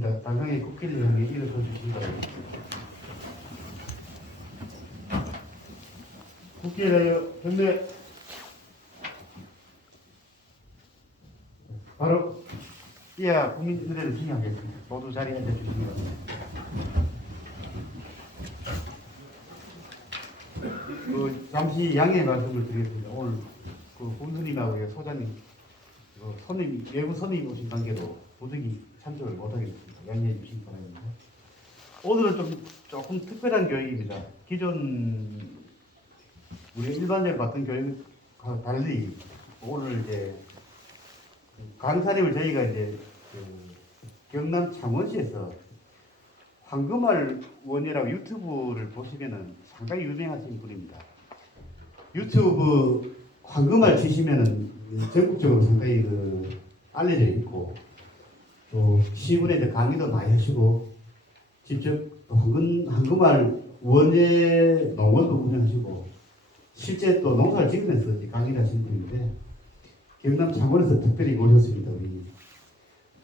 당장에 꽃길을 향해 일어서 주시기 바랍니다. 꽃길하여 경례. 바로 이하 국민 의례를 진행하겠습니다. 모두 자리에 앉아주시기 바랍니다. 잠시 양해 말씀을 드리겠습니다. 오늘 본스님하고 소장님 손님, 외부 손님이 오신 관계로 모두기 참석을 못하겠습니다. 양해해 주시기 바랍니다. 오늘은 조금 특별한 교육입니다. 기존 우리 일반적으로 받던 교육과 달리 오늘 이제 강사님을 저희가 이제 경남 창원시에서 황금알 원이라고 유튜브를 보시면은 상당히 유명하신 분입니다. 유튜브 황금알 치시면은 전국적으로 상당히 알려져 있고 또 시군에 이제 강의도 많이 하시고 직접 황금알 원예 농원도 운영하시고 실제 또 농사를 지으면서 강의를 하시는 분인데 경남 창원에서 특별히 모셨습니다. 우리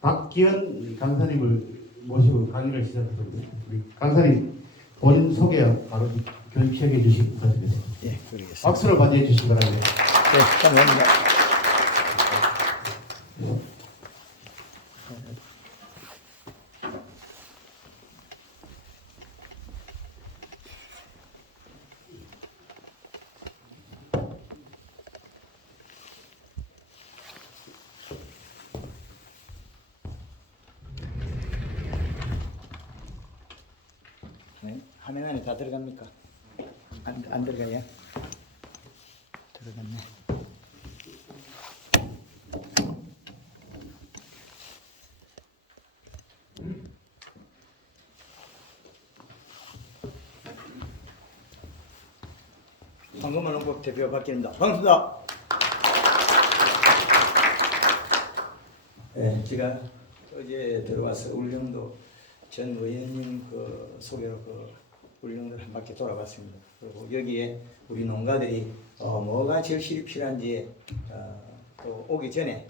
박기현 강사님을 모시고 강의를 시작하거든요. 우리 강사님 본인 소개 바로 교육 시작해 주시기 부탁드립니다. 예, 그러겠습니다. 박수로 맞이해 주시기 바랍니다. 네, 감사합니다. 네, 화면 안에 다 들어갑니까? 안 들어가요? 들어갔네. 황금알 농법 대표 박기입니다. 반갑습니다. 네, 제가 어제 들어와서 울릉도 전 의원님 소개로 울릉도를 한 바퀴 돌아봤습니다. 그리고 여기에 우리 농가들이 뭐가 제일 실이 필요한지 또 오기 전에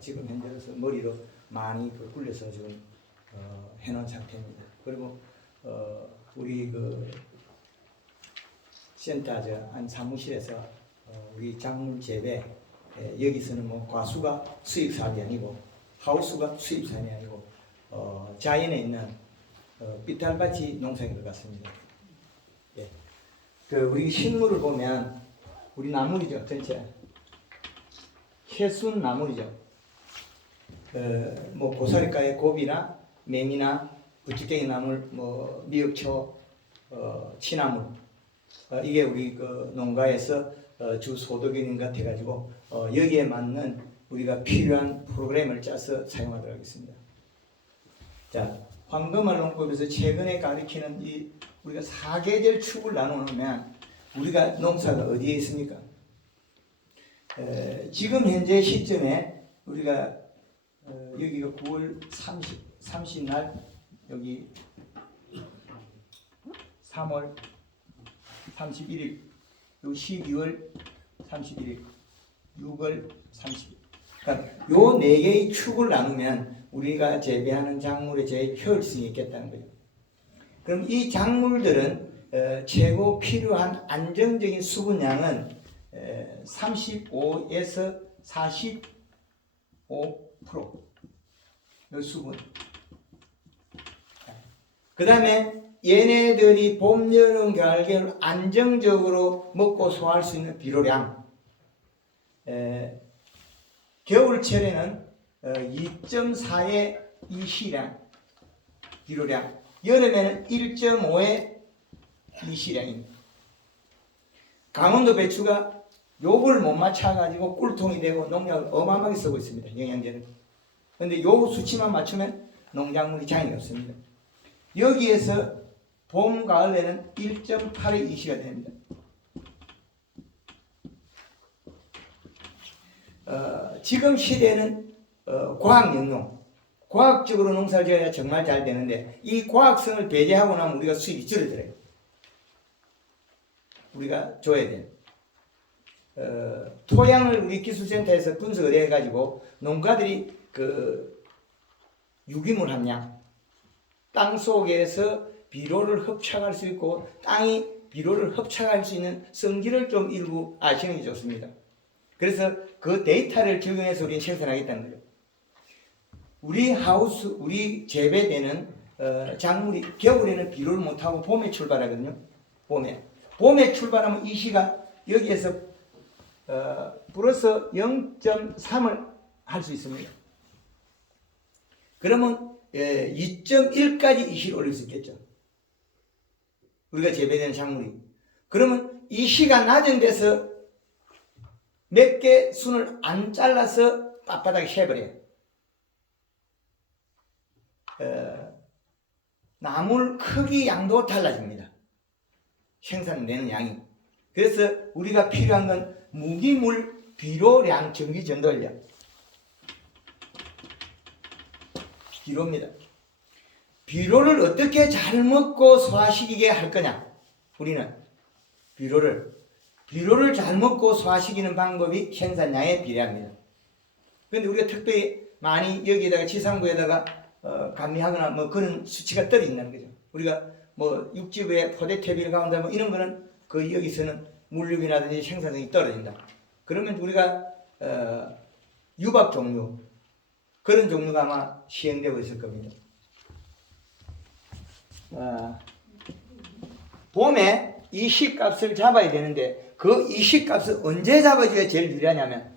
지금 현재로서 머리로 많이 굴려서 지금 해놓은 상태입니다. 그리고 우리 센터 한 사무실에서 우리 작물 재배 여기서는 뭐 과수가 수입 사업이 아니고 하우스가 수입 사업이 아니고 자연에 있는 삐탈밭이 농사인 것 같습니다. 예. 우리 식물을 보면 우리 나물이죠, 전체 해순 나물이죠. 뭐 고사리가의 고비나 맹이나 부추깽이 나물, 뭐 미역초, 치나물 이게 우리 농가에서 주 소득인 것 같아가지고 여기에 맞는 우리가 필요한 프로그램을 짜서 사용하도록 하겠습니다. 자, 황금알 농법에서 최근에 가리키는 우리가 사계절 축을 나누면 우리가 농사가 어디에 있습니까? 지금 현재 시점에 우리가 여기가 9월 30 날 여기 3월 31일, 요 12월 31일, 6월 30일. 그러니까 요 네 개의 축을 나누면 우리가 재배하는 작물의 제일 효율성이 있겠다는 거예요. 그럼 이 작물들은 최고 필요한 안정적인 수분량은 35에서 45%의 수분. 그 다음에 얘네들이 봄, 여름, 가을 안정적으로 먹고 소화할 수 있는 비료량. 겨울철에는 2.4의 이 시량, 비료량. 여름에는 1.5의 이 시량입니다. 강원도 배추가 요걸 못 맞춰가지고 꿀통이 되고 농약을 어마어마하게 쓰고 있습니다. 영양제를. 그런데 요 수치만 맞추면 농작물이 장이 없습니다. 여기에서 봄, 가을에는 1.8의 이시가 됩니다. 지금 시대는 과학 영농, 과학적으로 농사를 지어야 정말 잘 되는데 이 과학성을 배제하고 나면 우리가 수익이 줄어들어요. 우리가 줘야 돼요. 토양을 우리 기술센터에서 분석을 해가지고 농가들이 유기물 함량, 땅 속에서 비료를 흡착할 수 있고 땅이 비료를 흡착할 수 있는 성질을 좀 일부 아시는 게 좋습니다. 그래서 그 데이터를 적용해서 우리는 생산하겠다는 거죠. 우리 재배되는 작물이 겨울에는 비료를 못하고 봄에 출발하거든요. 봄에 출발하면 이 시가 여기에서 플러스 0.3을 할 수 있습니다. 그러면 2.1까지 이 시를 올릴 수 있겠죠. 우리가 재배되는 작물이. 그러면 이 시가 낮은 데서 몇 개 순을 안 잘라서 빳빳하게 해버려요. 나물 크기 양도 달라집니다. 생산되는 양이. 그래서 우리가 필요한 건 무기물 비료량 정기 전도량. 비료입니다. 비료를 어떻게 잘 먹고 소화시키게 할 거냐? 우리는 비료를 잘 먹고 소화시키는 방법이 생산량에 비례합니다. 그런데 우리가 특별히 많이 여기에다가 지상부에다가 감미하거나 뭐 그런 수치가 떨어 있는 거죠. 우리가 뭐 육지부에 포대태비를 가온다 뭐 이런 거는 거의 여기서는 물류비라든지 생산성이 떨어진다. 그러면 우리가 유박 종류 그런 종류가 아마 시행되고 있을 겁니다. 봄에 이 시값을 잡아야 되는데 그 이 시값을 언제 잡아줘야 제일 유리하냐면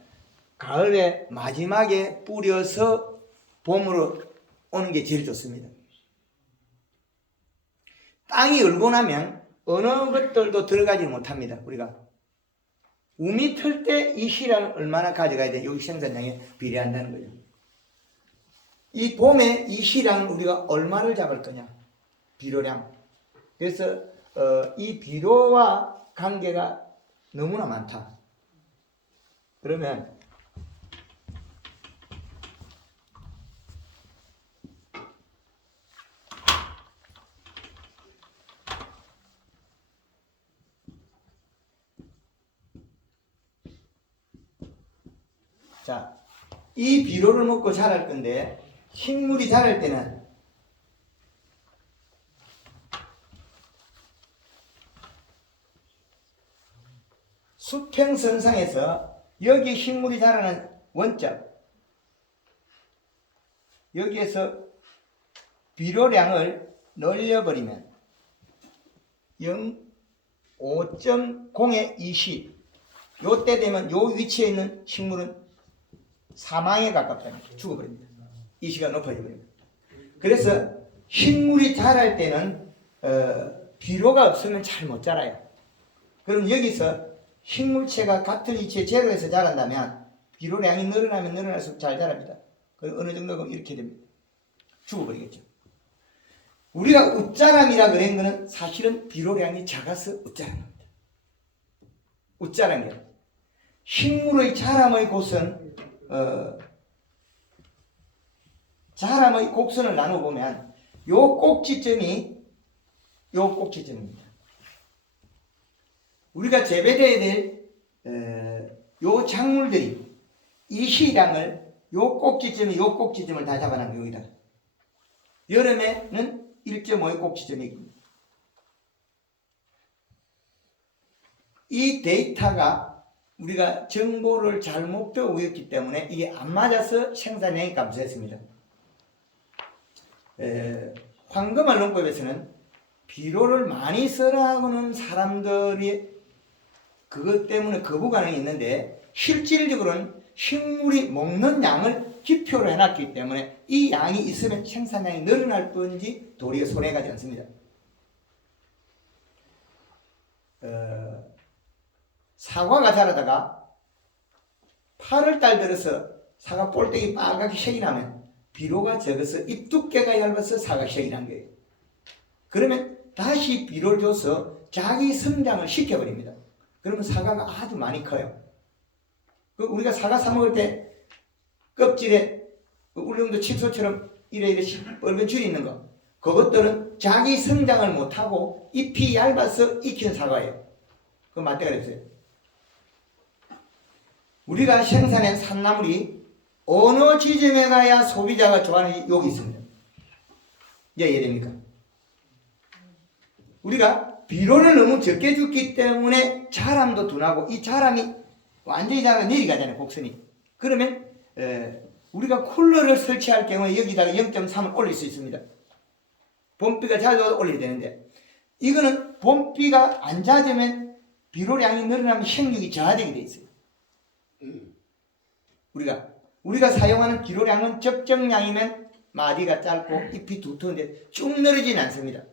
가을에 마지막에 뿌려서 봄으로 오는 게 제일 좋습니다. 땅이 얼고 나면 어느 것들도 들어가지 못합니다. 우리가 우미 틀 때 이 시량을 얼마나 가져가야 돼? 여기 생산량에 비례한다는 거죠. 이 봄에 이 시량을 우리가 얼마를 잡을 거냐? 비료량. 그래서 이 비료와 관계가 너무나 많다. 그러면 자, 이 비료를 먹고 자랄 건데 식물이 자랄 때는 수평선상에서 여기 식물이 자라는 원점 여기에서 비료량을 늘려버리면 5.0의 20 요때 되면 요 위치에 있는 식물은 사망에 가깝다는 거예요. 죽어버립니다. 이시가 높아져버립니다. 그래서 식물이 자랄 때는 비료가 없으면 잘 못 자라요. 그럼 여기서 식물체가 같은 위치에 제로에서 자란다면 비료량이 늘어나면 늘어날수록 잘 자랍니다. 그럼 어느 정도 그럼 이렇게 됩니다. 죽어버리겠죠. 우리가 웃자람이라 그런 거는 사실은 비료량이 작아서 웃자람입니다. 웃자람이에요. 식물의 자람의 곳은 자람의 곡선을 나눠보면 요 꼭지점이 요 꼭지점입니다. 우리가 재배돼야 될 요 작물들이 이 시량을 요 꼭지점을 다 잡아놓은 여기다. 여름에는 1.5의 꼭지점이 이 데이터가 우리가 정보를 잘못 배우고 있기 때문에 이게 안 맞아서 생산량이 감소했습니다. 황금 농법에서는 비료를 많이 쓰라고는 사람들이 그것 때문에 거부감이 있는데 실질적으로는 식물이 먹는 양을 기표로 해놨기 때문에 이 양이 있으면 생산량이 늘어날 뿐이지 도리어 손해가지 않습니다. 사과가 자라다가 8월달 들어서 사과 볼때기 빨갛게 색이 나면 비료가 적어서 잎 두께가 얇아서 사과 색이 난 거예요. 그러면 다시 비료를 줘서 자기 성장을 시켜버립니다. 그러면 사과가 아주 많이 커요. 우리가 사과 사 먹을 때 껍질에 울릉도 칩소처럼 이래 빨간 줄이 있는 거 그것들은 자기 성장을 못하고 잎이 얇아서 익힌 사과예요. 그 맛대가 됐어요. 우리가 생산한 산나물이 어느 지점에 가야 소비자가 좋아하는지 여기 있습니다. 이제 이해됩니까? 우리가 비료를 너무 적게 줬기 때문에 자람도 둔하고 이 자람이 완전히 자라 내려가잖아요. 곡선이. 그러면 우리가 쿨러를 설치할 경우에 여기다가 0.3을 올릴 수 있습니다. 봄비가 잦아도 올려야 되는데 이거는 봄비가 안 잦으면 비료량이 늘어나면 행육이 저하되게 돼 있어요. 우리가 사용하는 비료량은 적정량이면 마디가 짧고 잎이 두터운데 쭉 늘어지는 않습니다.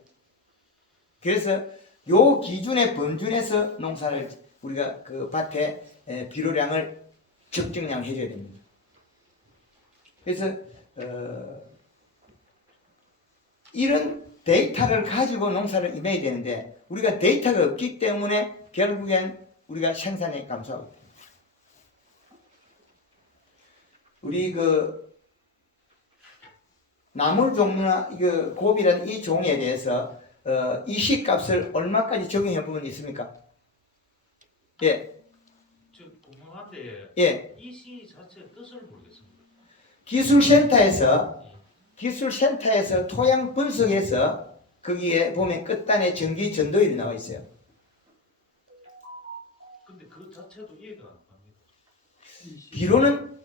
그래서 요 기준에 범준해서 농사를 우리가 그 밭에 비료량을 적정량 해줘야 됩니다. 그래서 이런 데이터를 가지고 농사를 임해야 되는데 우리가 데이터가 없기 때문에 결국엔 우리가 생산에 감소하고 있습니다. 우리 그 나물 종류나 이거 고비라는 이 종에 대해서 이시값을 얼마까지 적용해 보면 있습니까? 예. 저 궁금한데 예. 이시 자체 뜻을 모르겠습니다. 기술센터에서 토양 분석해서 거기에 보면 끝단에 전기 전도율이 나와 있어요. 근데 그 자체도 이해가 안 갑니다. 비료는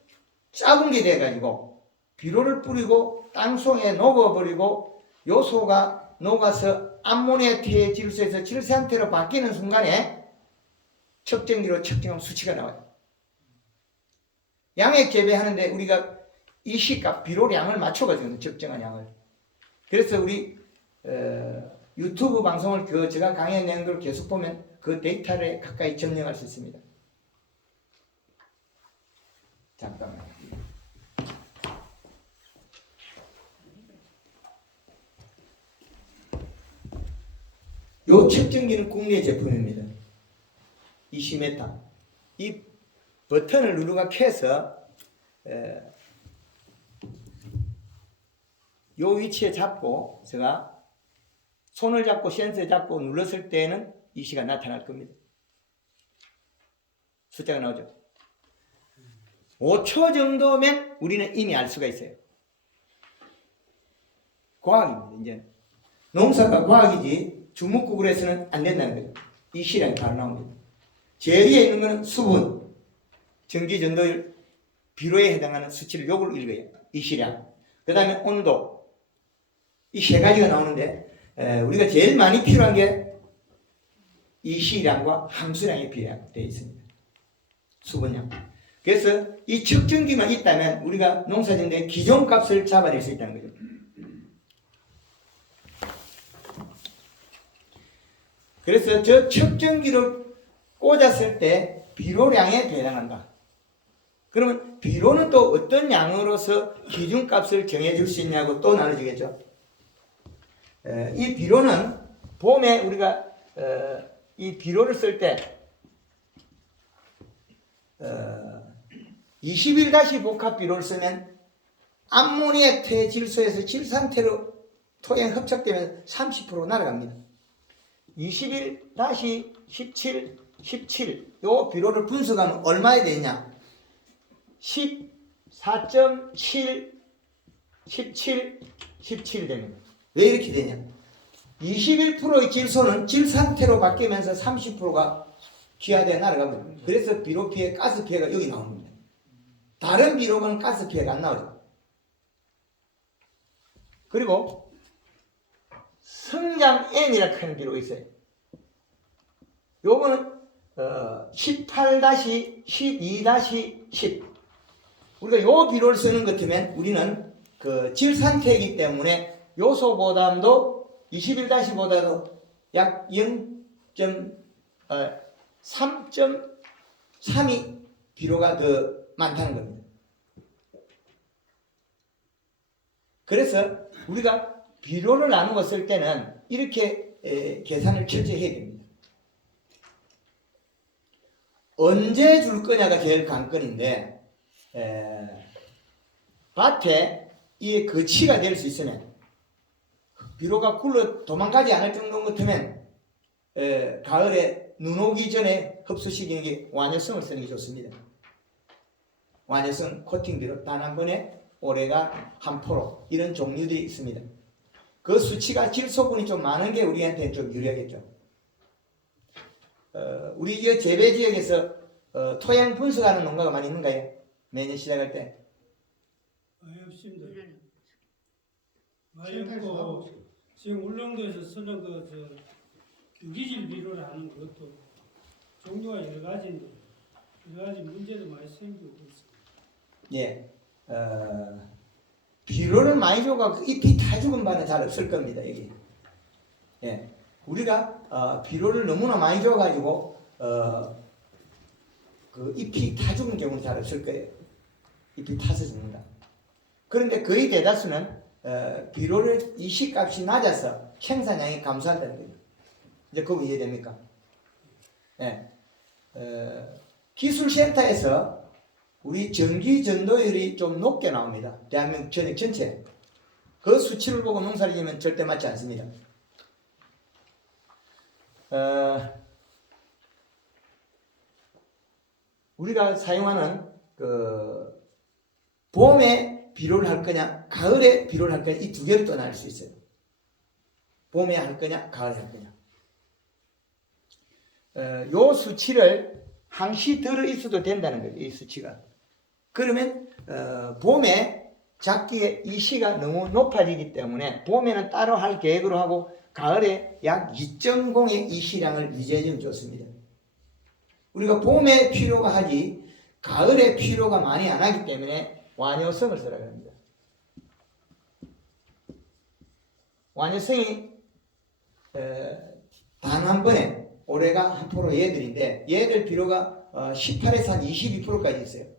작은 게 돼가지고 비료를 뿌리고 땅속에 녹아버리고 요소가 녹아서 암모니아 질소에서 질산태로 바뀌는 순간에 측정기로 측정하면 수치가 나와요. 양액 재배하는데 우리가 이시값 비료량을 맞춰가지고 적정한 양을. 그래서 우리 유튜브 방송을 제가 강의 내는 걸 계속 보면 그 데이터를 가까이 점령할 수 있습니다. 잠깐만. 요 측정기는 국내 제품입니다. 20m. 이 버튼을 누르가 켜서 요 위치에 잡고 제가 손을 잡고 센서 잡고 눌렀을 때는 이 시가 나타날 겁니다. 숫자가 나오죠. 5초 정도면 우리는 이미 알 수가 있어요. 과학입니다. 이제 농사가 과학이지 주먹구구로 해서는 안 된다는 거죠. 이 시량이 바로 나옵니다. 제일 위에 있는 것은 수분, 전기 전도율, 비료에 해당하는 수치를 요걸 읽어요. 이 시량. 그 다음에 온도. 이 세 가지가 나오는데 우리가 제일 많이 필요한 게 이 시량과 함수량이 필요되어 있습니다. 수분량. 그래서 이 측정기만 있다면 우리가 농사짓는데 기존값을 잡아낼 수 있다는 거죠. 그래서 저 측정기를 꽂았을 때 비료량에 해당한다. 그러면 비료는 또 어떤 양으로서 기준값을 정해줄 수 있냐고 또 나눠지겠죠. 이 비료는 봄에 우리가 이 비료를 쓸 때 21- 복합 비료를 쓰면 암모니아 질소에서 질산태로 토양에 흡착되면 30% 날아갑니다. 21-17, 17 요 비료를 분석하면 얼마에 되냐? 14.7, 17, 17 됩니다. 왜 이렇게 되냐? 21%의 질소는 질산태로 바뀌면서 30%가 기하되어 날아갑니다. 그래서 비료 피해, 가스 피해가 여기 나옵니다. 다른 비료는 가스 피해가 안 나오죠. 그리고 성장 N이라고 하는 비료가 있어요. 요거는 18-12-10 우리가 요 비료를 쓰는 것 같으면 우리는 그 질산태이기 때문에 요소보다도 21-보다도 약 3.3이 비료가 더 많다는 겁니다. 그래서 우리가 비료를 나누어 쓸 때는 이렇게 계산을 철저히 해야 됩니다. 언제 줄 거냐가 제일 관건인데 밭에 이 거치가 될 수 있으면 비료가 굴러 도망가지 않을 정도 같으면 가을에 눈 오기 전에 흡수시키는 게 완효성을 쓰는 게 좋습니다. 완효성 코팅 비료 단 한 번에 올해가 한 포로 이런 종류들이 있습니다. 그 수치가 질소분이 좀 많은 게 우리한테 좀 유리하겠죠. 우리 이 재배 지역에서 토양 분석하는 농가가 많이 있는가요? 매년 시작할 때. 많이 없습니다. 많이 없고 지금 울릉도에서 쓰는 유기질 비료를 하는 것도 종류가 여러 가지인데 여러 가지 문제도 많이 생기고 있습니다. 예, 비료를 많이 줘가 잎이 다 죽은 바는 잘 없을 겁니다. 여기. 예, 우리가 비료를 너무나 많이 줘가지고 그 잎이 다 죽은 경우는 잘 없을 거예요. 잎이 타서 죽는다. 그런데 거의 대다수는 비료를 이식값이 낮아서 생산량이 감소한다는 거예요. 이제 그거 이해됩니까? 예, 기술센터에서 우리 전기 전도율이 좀 높게 나옵니다. 대한민국 전체. 그 수치를 보고 농사를 지으면 절대 맞지 않습니다. 우리가 사용하는 그 봄에 비료를 할 거냐, 가을에 비료를 할 거냐, 이 두 개를 또 나눌 수 있어요. 봄에 할 거냐, 가을에 할 거냐. 요 수치를 항시 들어 있어도 된다는 거예요. 이 수치가. 그러면 봄에 작기에 이 시가 너무 높아지기 때문에 봄에는 따로 할 계획으로 하고 가을에 약 2.0의 이 시량을 유지해주면 좋습니다. 우리가 봄에 필요가 하지 가을에 필요가 많이 안 하기 때문에 완효성을 쓰라고 합니다. 완효성이 단 한 번에 올해가 한 포로 얘들인데 얘들 비료가 18에서 한 22%까지 있어요.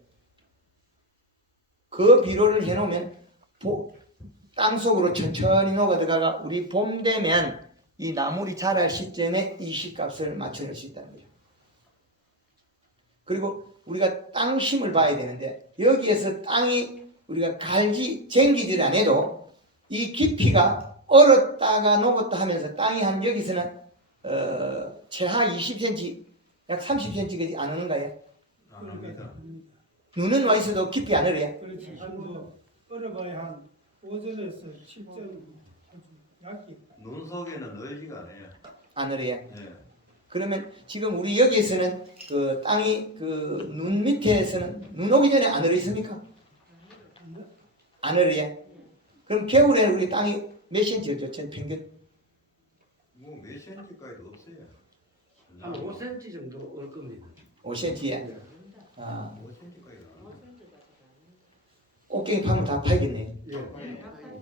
그 비료를 해놓으면 땅속으로 천천히 녹아 들어가가 우리 봄 되면 이 나물이 자랄 시점에 이 시값을 맞춰낼 수 있다는 거죠. 그리고 우리가 땅심을 봐야 되는데 여기에서 땅이 우리가 쟁기질 안 해도 이 깊이가 얼었다가 녹았다 하면서 땅이 한 여기서는 최하 20cm, 약 30cm까지 안 오는가요? 안 합니다. 눈은 와 있어도 깊이 안 얼어요. 그렇지. 한도 얼어봐야 한 5전에서 10전 아주 얇게. 눈 속에는 넣지가 않아요. 안 얼어요. 네. 그러면 지금 우리 여기에서는 그 땅이 그 눈 밑에서는 눈 오기 전에 안 얼어 있습니까? 안 얼어요. 그럼 겨울에는 우리 땅이 몇 cm였죠? 평균? 뭐 몇 cm까지도 없어요. 한 5cm 정도 올 겁니다. 5cm에. 아, 5cm까지 안 꽃게임 파면 다 팔겠네. 예.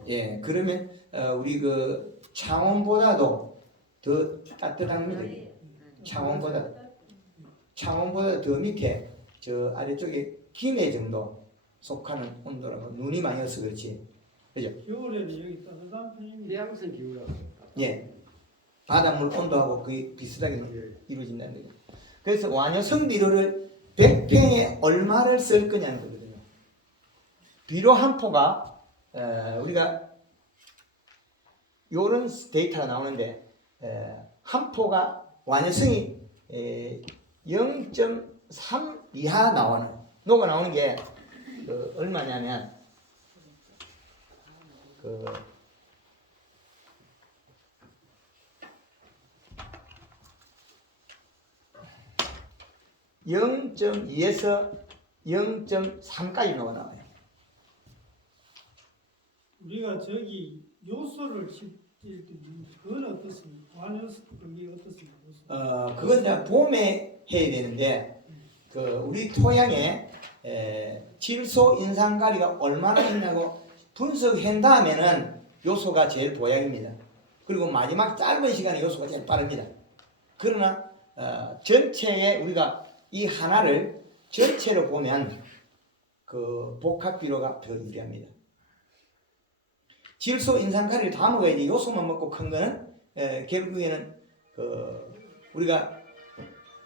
예, 그러면 우리 그 창원보다도 더 따뜻합니다. 창원보다 더 밑에 저 아래쪽에 김해 정도 속하는 온도라고 눈이 많이 와서 그렇지. 그죠? 겨울에는 여기 따뜻한 편입니다. 해양성 기후라. 예. 바닷물 온도하고 거의 비슷하게 이루어진다는 거죠. 그래서 완효성 비료를 100평에 얼마를 쓸 거냐는 거거든요. 비료 한 포가 우리가 요런 데이터가 나오는데 한 포가 완효성이 0.3 이하 녹아 나오는 게 얼마냐면 그 0.2에서 0.3까지 녹아 나와요. 우리가 저기 요소를 칠 때 그건 어떻습니까? 완효성 그게 어떻습니까? 그건 이제 봄에 해야 되는데 그 우리 토양에 질소 인산가리가 얼마나 있냐고 분석한 다음에는 요소가 제일 보약입니다. 그리고 마지막 짧은 시간에 요소가 제일 빠릅니다. 그러나 전체에 우리가 이 하나를 전체로 보면 그 복합 비료가 더 유리합니다. 질소 인산가리를 다 먹어야지 요소만 먹고 큰 거는 결국에는 우리가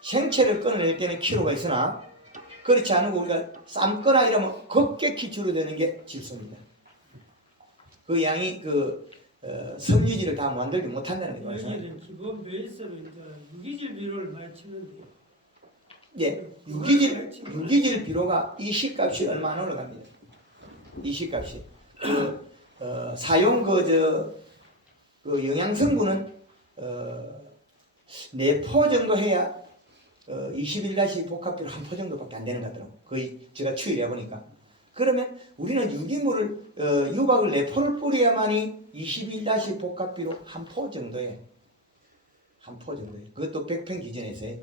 생채를 끊어낼 때는 키로가 있으나 그렇지 않고 우리가 삶거나 이러면 급격히 줄어드는 게 질소입니다. 그 양이 섬유질을 다 만들지 못한다는 거예요. 여기는 기본 베이스로 이제 유기질 비료를 많이 치는데 예, 유기질 비료가 이 시값이 얼마나 올라갑니다. 이 시값이 사용 그 영양성분은 4포 정도 해야 21다시 복합비로 1포 정도밖에 안 되는 것 같더라고. 거의 제가 추이를 해보니까. 그러면 우리는 유기물을 유박을 4포를 뿌려야만이 21다시 복합비로 1포 정도에 1포 정도에 그것도 100평 기준에서요.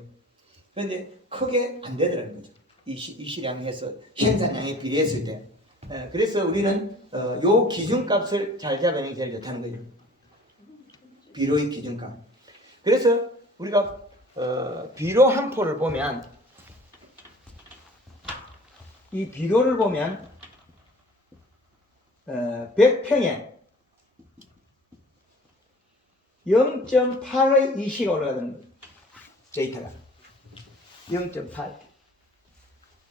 그런데 크게 안 되더라는 거죠. 이 시량에서 생산량에 비례했을 때. 그래서 우리는 요 기준값을 잘 잡아내는 게 제일 좋다는 거죠. 비료의 기준값. 그래서 우리가 비료 한 포를 보면 이 비료를 보면 100평에 0.8의 이시가 올라가는 데이터가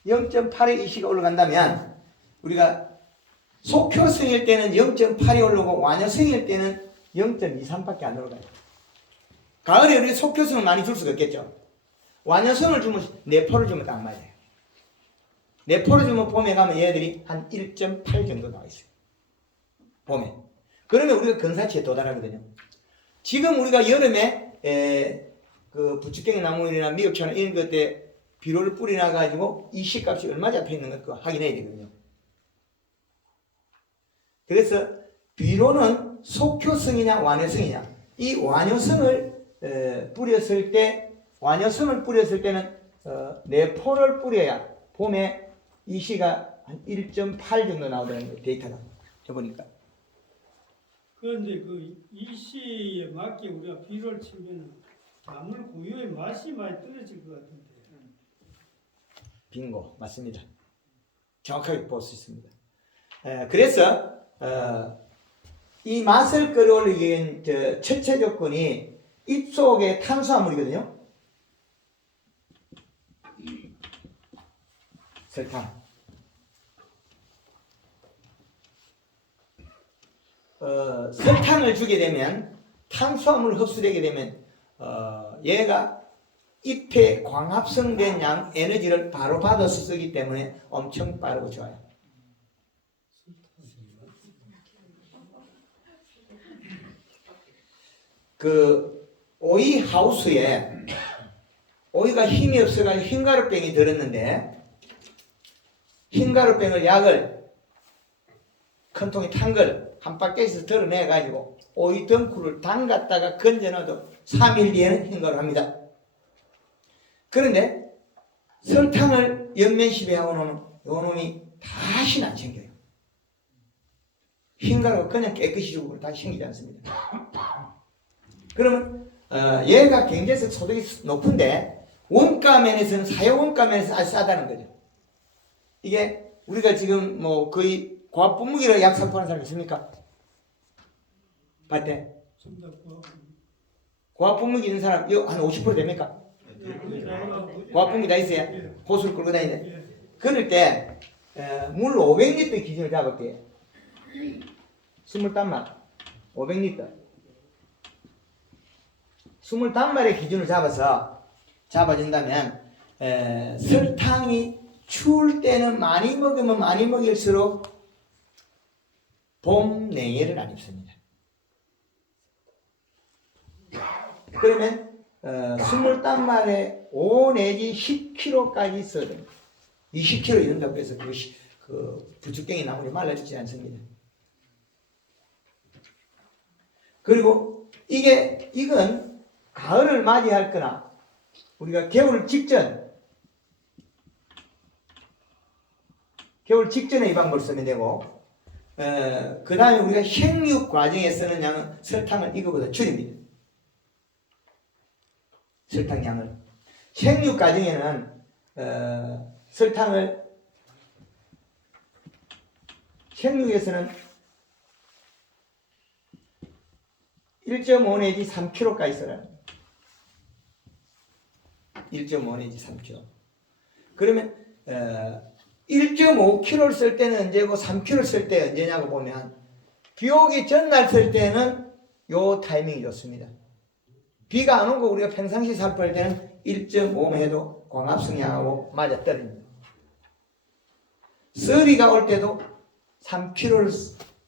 0.8의 이시가 올라간다면 우리가 속효성일 때는 0.8이 올라오고 완효성일 때는 0.23밖에 안 올라가요. 가을에 우리 속효성을 많이 줄 수가 없겠죠. 완효성을 주면 4포를 주면 딱 맞아요. 4포를 주면 봄에 가면 얘들이 한 1.8 정도 나와 있어요. 봄에. 그러면 우리가 근사치에 도달하거든요. 지금 우리가 여름에 그 부추갱이 나물이나 미역초나 이런 것때 비료를 뿌리나 가지고 이 시값이 얼마 잡혀 있는 것 그거 확인해야 되거든요. 그래서 비료는 속효성이냐 완효성이냐 이 완효성을 뿌렸을 때는 4포를 뿌려야 봄에 이 시가 한 1.8 정도 나오는 데이터가 해보니까. 그런데 그 이시에 맞게 우리가 비료를 치면 나물 고유의 맛이 많이 떨어질 것 같은데. 빙고 맞습니다. 정확하게 볼 수 있습니다. 그래서 이 맛을 끌어올리기 위한 첫째 조건이 입속의 탄수화물이거든요. 설탕. 설탕을 주게 되면 탄수화물 흡수되게 되면 얘가 잎에 광합성된 양 에너지를 바로 받아서 쓰기 때문에 엄청 빠르고 좋아요. 그 오이 하우스에 오이가 힘이 없어가지고 흰가루병이 들었는데 흰가루병을 약을 큰 통에 탄 걸 한 바퀴에서 덜어내가지고 오이 덩쿨을 담갔다가 건져놔도 3일 뒤에는 흰가루 합니다. 그런데 설탕을 연면시배하고 놓은 요 놈이 다시 안 챙겨요. 흰가루가 그냥 깨끗이 주고 다시 챙기지 않습니다. 그러면 얘가 경제적 소득이 높은데 원가 면에서는 사용 원가 면에서 아주 싸다는 거죠. 이게 우리가 지금 뭐 거의 과학 분무기로 약 살포하는 사람 있습니까? 밭에 과학 분무기 있는 사람 한 50% 됩니까? 과학 분무기 다 있어요. 호수를 끌고 다니는데 그럴 때 물 500리터 기준을 잡을게요. 20단만 500리터 20단말의 기준을 잡아준다면 설탕이 추울 때는 많이 먹으면 많이 먹일수록 봄 냉해를 안 입습니다. 그러면 20단말에 5 내지 10kg까지 써야 됩니다. 20kg 이런다고 해서 그 부추갱이 나물이 말라지지 않습니다. 그리고 이건 가을을 맞이할 거나 우리가 겨울 직전에 이 방법을 쓰면 되고 그 다음에 우리가 생육 과정에 쓰는 양은 설탕을 이거보다 줄입니다. 설탕량을. 생육 과정에는 설탕을 생육에서는 1.5 내지 3kg까지 써라. 1.5 내지 3kg. 그러면 1.5kg를 쓸 때는 언제고 3kg를 쓸 때 언제냐고 보면 비 오기 전날 쓸 때는 요 타이밍이 좋습니다. 비가 안 오고 우리가 평상시 살포할 때는 1.5만 해도 광합성량하고 맞아떨어집니다. 서리가 올 때도 3kg를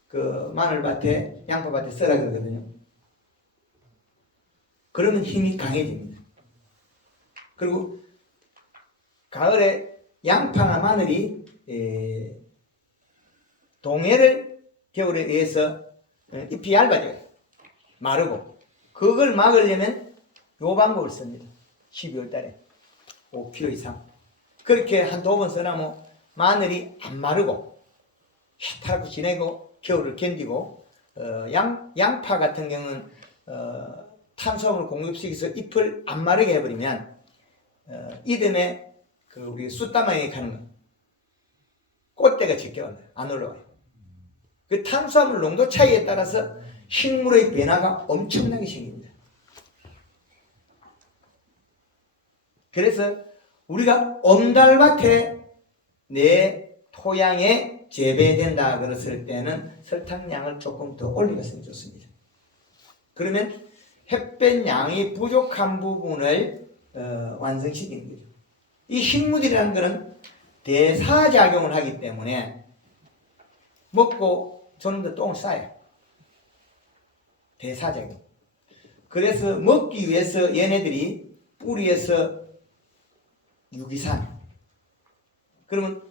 그 마늘밭에 양파밭에 써라 그러거든요. 그러면 힘이 강해집니다. 그리고 가을에 양파나 마늘이 동해를 겨울에 의해서 잎이 얇아져요. 마르고. 그걸 막으려면 요 방법을 씁니다. 12월 달에 5kg 이상. 그렇게 한 2번 써나면 마늘이 안 마르고 해탈하고 지내고 겨울을 견디고 양파 같은 경우는 탄수화물 공급시켜서 잎을 안 마르게 해버리면 이듬해 그 우리 숯다마에 가는 거 꽃대가 적게 안 올라와요. 그 탄수화물 농도 차이에 따라서 식물의 변화가 엄청나게 생깁니다. 그래서 우리가 엄달밭에 내 토양에 재배된다 그랬을 때는 설탕량을 조금 더 올리겠으면 좋습니다. 그러면 햇볕 양이 부족한 부분을 완성시키는 거죠. 이 식물이라는 것은 대사작용을 하기 때문에 먹고 저는 더 똥을 싸요. 대사작용. 그래서 먹기 위해서 얘네들이 뿌리에서 유기산, 그러면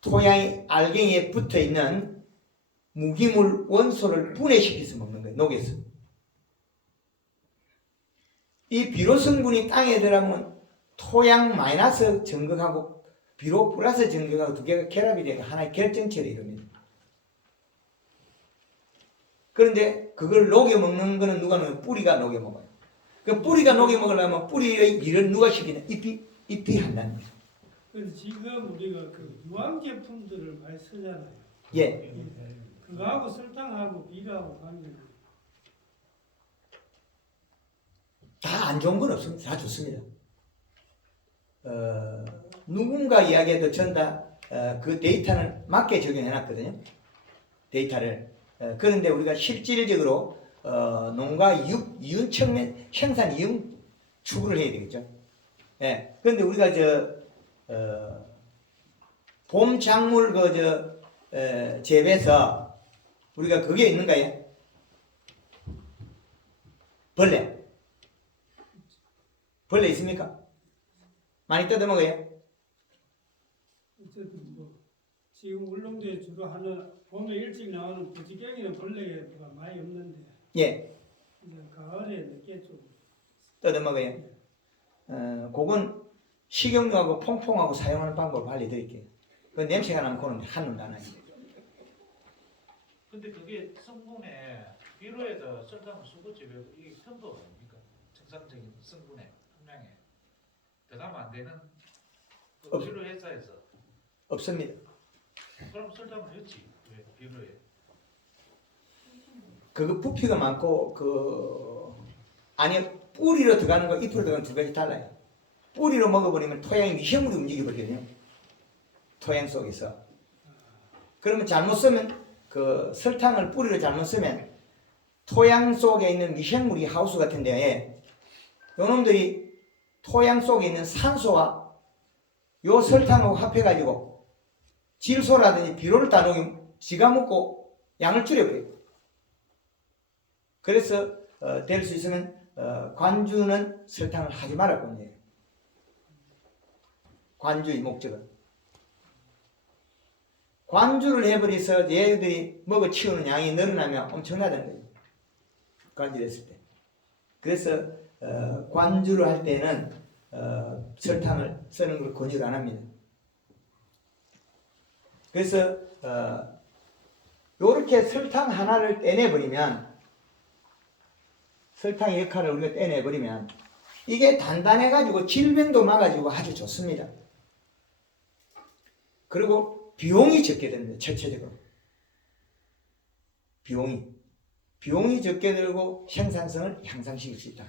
토양이 알갱이에 붙어있는 무기물 원소를 분해시켜서 먹는 거예요. 녹여서. 이 비료 성분이 땅에 들어가면 토양 마이너스 정극하고 비료 플러스 정극하고 두 개가 결합이 되고 하나의 결정체를 이룹니다. 그런데 그걸 녹여 먹는 거는 누가 먹어요? 뿌리가 녹여 먹어요. 그 뿌리가 녹여 먹으려면 뿌리의 일을 누가 시키냐? 잎이 한다는 거예요. 그래서 지금 우리가 그 유황 제품들을 많이 쓰잖아요. 예. 그거하고 설탕하고 비료하고 관계는 다 안 좋은 건 없습니다. 다 좋습니다. 누군가 이야기해도 전 다 그 데이터는 맞게 적용해 놨거든요. 데이터를. 그런데 우리가 실질적으로 농가 이윤 측면 생산 이윤 추구를 해야 되겠죠. 예. 그런데 우리가 봄 작물 재배에서 우리가 그게 있는가요? 벌레 있습니까? 많이 뜯어먹어요? 어쨌든 뭐 지금 울릉도에 주로 하는 봄에 일찍 나오는 부지깽이는 벌레가 많이 없는데 예. 이제 가을에 늦게 좀 뜯어먹어요. 그건 식용유하고 퐁퐁하고 사용하는 방법을 알려드릴게요. 그 냄새가 나면 그건 한눈도 안 하죠. 근데 그게 성분에 비료에다 설탕을 수분집에 이게 편도 아닙니까? 정상적인 성분에 함량에 들어가면 안 되는 그 비료 회사에서 없습니다. 그럼 설탕을 넣지 왜 비료에? 그거 부피가 많고 아니 뿌리로 들어가는 거 잎으로 들어가는 두 가지 달라요. 뿌리로 먹어버리면 토양이 미생물이 움직여버리거든요. 토양 속에서. 그러면 잘못 쓰면 그 설탕을 뿌리로 잘못 쓰면 토양 속에 있는 미생물이 하우스 같은 데에 요놈들이 토양 속에 있는 산소와 요 설탕하고 합해가지고 질소라든지 비료를 다 녹이면 지가 먹고 양을 줄여버려요. 그래서 될 수 있으면 관주는 설탕을 하지 말라고 합니다. 관주의 목적은 관주를 해버려서 얘들이 먹어 치우는 양이 늘어나면 엄청나다는 거예요. 관주를 했을 때. 그래서 관주를 할 때는 설탕을 쓰는 걸 권유를 안 합니다. 그래서 이렇게 설탕 하나를 떼내버리면 설탕의 역할을 우리가 떼내버리면 이게 단단해가지고 질병도 막아주고 아주 좋습니다. 그리고 비용이 적게 됩니다. 전체적으로. 비용이 적게 들고 생산성을 향상시킬 수 있다.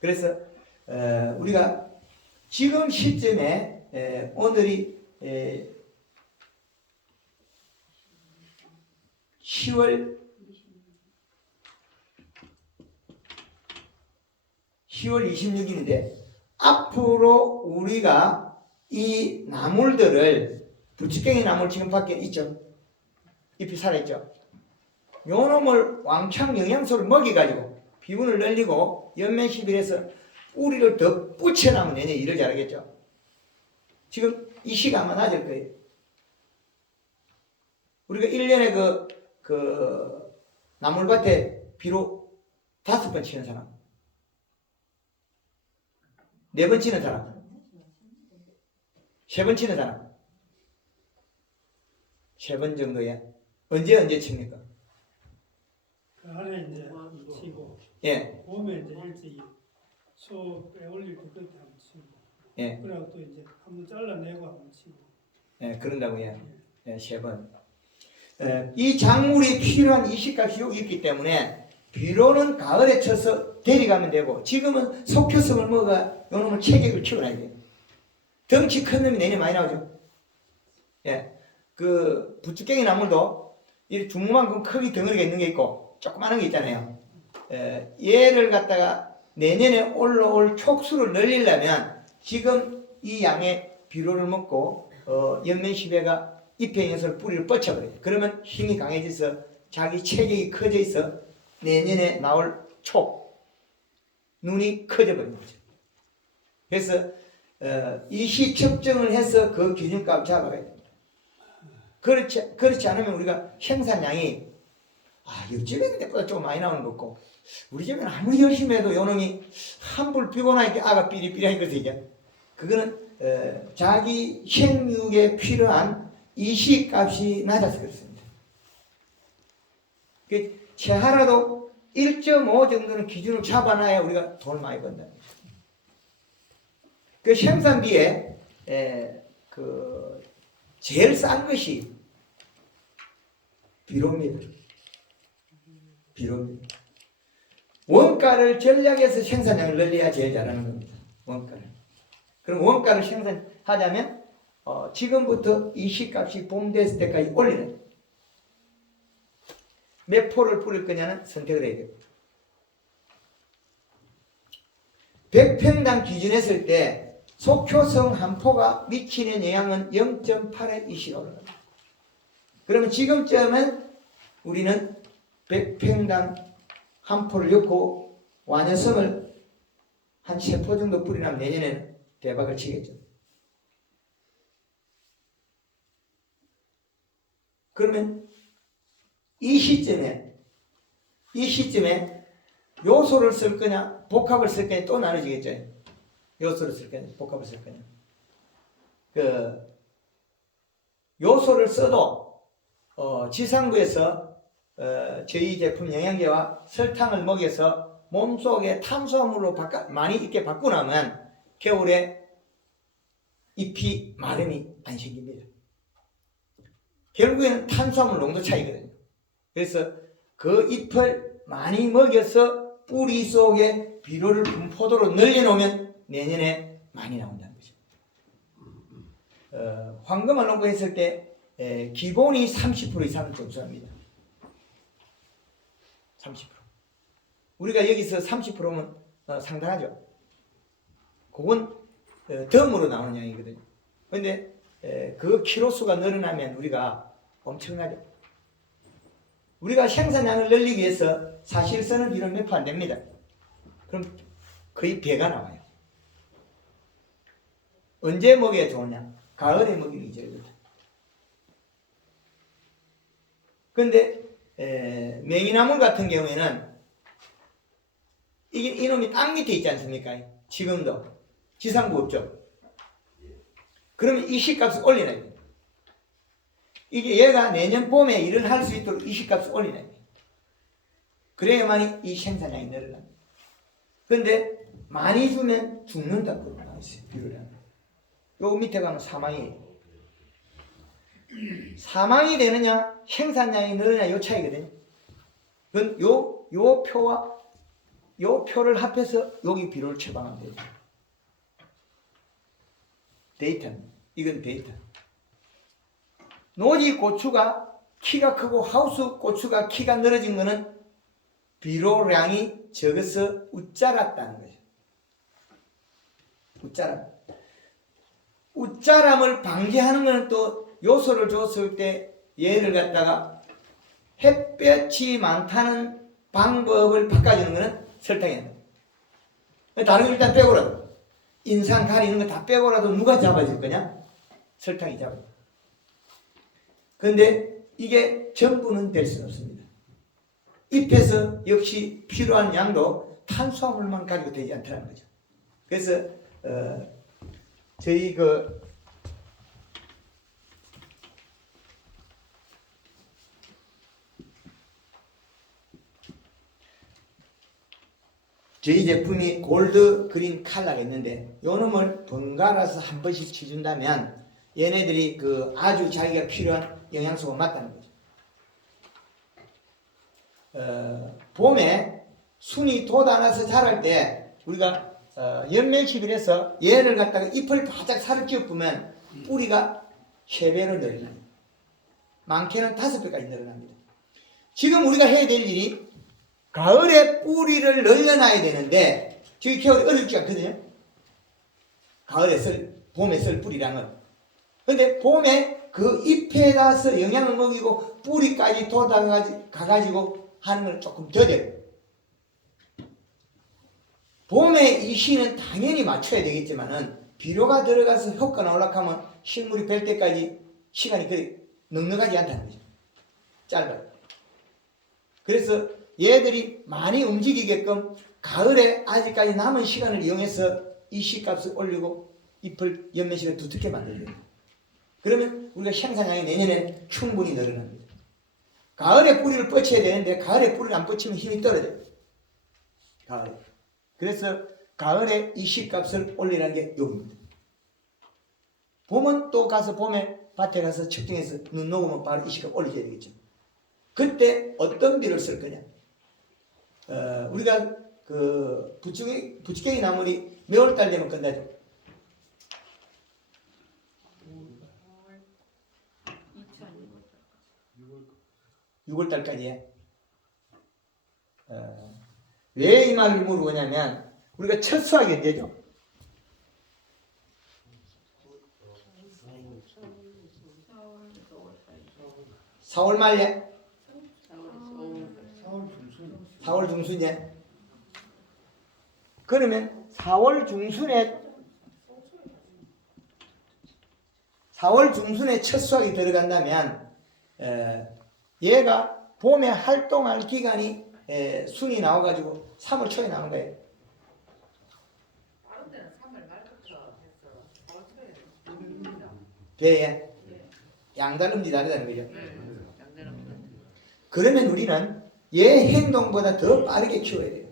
그래서 우리가 지금 시점에 오늘이 10월 26일인데 앞으로 우리가 이 나물들을 부치깽이 나물 지금 밖에 있죠. 잎이 살아있죠. 요 놈을 왕창 영양소를 먹여가지고 비분을 늘리고 연면 11에서 뿌리를 더 붙여나면 내년에 일을 잘하겠죠. 지금 이 시가 아마 낮을 거예요. 우리가 1년에 그 나물밭에 비로 5번 치는 사람, 4번 치는 사람, 3번 치는 사람, 3번 정도야. 언제 칩니까? 그 안에 이제 치고 예, 봄에 이제 일찍 소 빼올릴 때 그때 한번 치고 예, 그러고 또 이제 한번 잘라내고 한번 치고 예, 그런다고요. 예, 3번. 이 작물이 필요한 이식값이 여기 있기 때문에 비료는 가을에 쳐서 데려가면 되고 지금은 속효성을 먹어가 요놈을 체격을 키워놔야 돼요. 덩치 큰 놈이 내년에 많이 나오죠. 예, 그 부추깽이 나물도 이 중무만큼 크기 덩어리가 있는 게 있고 조그마한 게 있잖아요. 얘를 갖다가 내년에 올라올 촉수를 늘리려면 지금 이 양의 비료를 먹고 연면 10회가 잎에 있는 뿌리를 뻗쳐버려요. 그러면 힘이 강해져서 자기 체격이 커져 있어 내년에 나올 촉 눈이 커져 버리는 거죠. 그래서 이시 측정을 해서 그 기준값을 잡아가야 됩니다. 그렇지 않으면 우리가 생산량이 옆집에는 내보다 좀 많이 나오는 거 없고 우리 집에는 아무리 열심히 해도 요놈이 한불 피고 나니까 아가 삐리삐리하니 그러죠. 그거는 자기 생육에 필요한 이시값이 낮아서 그렇습니다. 채하라도 1.5 정도는 기준을 잡아놔야 우리가 돈을 많이 번다. 그 생산비에 그 제일 싼 것이 비료입니다. 비료입니다. 원가를 전략해서 생산량을 늘려야 제일 잘하는 겁니다. 원가를. 그럼 원가를 생산하자면 지금부터 이시값이 봄 됐을 때까지 올리는 몇 포를 뿌릴 거냐는 선택을 해야 돼요. 100평당 기준했을 때 속효성 한 포가 미치는 영향은 0.8의 이시가 올라갑니다. 그러면 지금쯤은 우리는 100평당 한 포를 넣고 완효성을 한 3포 정도 뿌리면 내년에는 대박을 치겠죠. 그러면 이 시점에 요소를 쓸 거냐 복합을 쓸 거냐 또 나눠지겠죠. 요소를 쓸 거냐 복합을 쓸 거냐. 그 요소를 써도 지상부에서 저희 제품 영양제와 설탕을 먹여서 몸속에 탄수화물로 많이 있게 바꾸고 나면 겨울에 잎이 마름이 안 생깁니다. 결국에는 탄수화물 농도 차이거든요. 그래서 그 잎을 많이 먹여서 뿌리 속에 비료를 분포도로 늘려놓으면 내년에 많이 나온다는 거죠. 황금알 농구했을 때 기본이 30% 이상을 존수합니다. 30%. 우리가 여기서 30%면 상당하죠. 그건 덤으로 나오는 양이거든요. 그런데 그 키로수가 늘어나면 우리가 엄청나죠. 우리가 생산량을 늘리기 위해서 사실 쓰는 비료는 몇 포 안 됩니다. 그럼 거의 배가 나와요. 언제 먹여야 좋으냐? 가을에 먹이기 제일 좋다. 그런데 맹이나물 같은 경우에는 이놈이 땅 밑에 있지 않습니까? 지금도 지상부 없죠. 그러면 이식값을 올리나야 돼요. 이게 얘가 내년 봄에 일을 할 수 있도록 이식값을 올리나야 돼요. 그래야만이 이 생산량이 늘어납니다. 그런데 많이 주면 죽는다고 나와 있어요. 비료량. 요 밑에 가면 사망이에요. 사망이 되느냐 생산량이 늘느냐 요 차이거든요. 그건 요 표와 요 표를 합해서 여기 비료를 처방하면 돼요. 데이터입니다. 이건 데이터. 노지 고추가 키가 크고 하우스 고추가 키가 늘어진 거는 비료량이 적어서 웃자랐다는 거죠. 웃자람. 웃자람을 방지하는 것은 또 요소를 줬을 때 얘를 갖다가 햇볕이 많다는 방법을 바꿔주는 것은 설탕이 안 돼. 다른 거 일단 빼고라도 인상 가리는 거 다 빼고라도 누가 잡아줄 거냐? 설탕이 잡아요. 그런데 이게 전부는 될 수는 없습니다. 잎에서 역시 필요한 양도 탄수화물만 가지고 되지 않다는 거죠. 그래서 저희 저희 제품이 골드 그린 칼라가 있는데 요 놈을 번갈아서 한 번씩 쳐준다면 얘네들이 아주 자기가 필요한 영양소가 맞다는 거죠. 봄에 순이 돋아나서 자랄 때 우리가 연면식을 해서 얘를 갖다가 잎을 바짝 살을 찌어보면 뿌리가 3배로 늘어납니다. 많게는 5배까지 늘어납니다. 지금 우리가 해야 될 일이 가을에 뿌리를 늘려놔야 되는데 저기 캐어도 어렵지 않거든요. 가을에 봄에 쓸 뿌리랑은. 근데 봄에 그 잎에다서 영양을 먹이고 뿌리까지 돋아가지고 하는 걸 조금 더뎌요. 봄에 이 시는 당연히 맞춰야 되겠지만은 비료가 들어가서 효과 나오려고 하면 식물이 뵐 때까지 시간이 그리 넉넉하지 않다는 거죠. 짧아요. 그래서 얘들이 많이 움직이게끔 가을에 아직까지 남은 시간을 이용해서 이 씨값을 올리고 잎을 연면식을 두텁게 만들어요. 그러면 우리가 생산량이 내년에 충분히 늘어납니다. 가을에 뿌리를 뻗쳐야 되는데 가을에 뿌리를 안 뻗치면 힘이 떨어져요. 가을에. 그래서 가을에 이 씨값을 올리라는 게 여기입니다. 봄은 또 가서 봄에 밭에 가서 측정해서 눈 녹으면 바로 이 씨값 올려줘야 되겠죠. 그때 어떤 비를 쓸 거냐? 우리가 부추갱이 나물이 몇월달 되면 끝나죠? 6월달까지. 왜 이 말을 물어보냐면 우리가 첫 수확이 언제죠? 4월 말에? 4월 중순에? 그러면 4월 중순에 첫 수확이 들어간다면 얘가 봄에 활동할 기간이 순이 나와가지고 3월 초에 나온 거예요. 다른 데는 3월 말부터 해서 4월 초에 배에 양다름지 다르다는 거죠. 양대랍니다. 그러면 우리는 얘 행동보다 더 빠르게 키워야 돼요.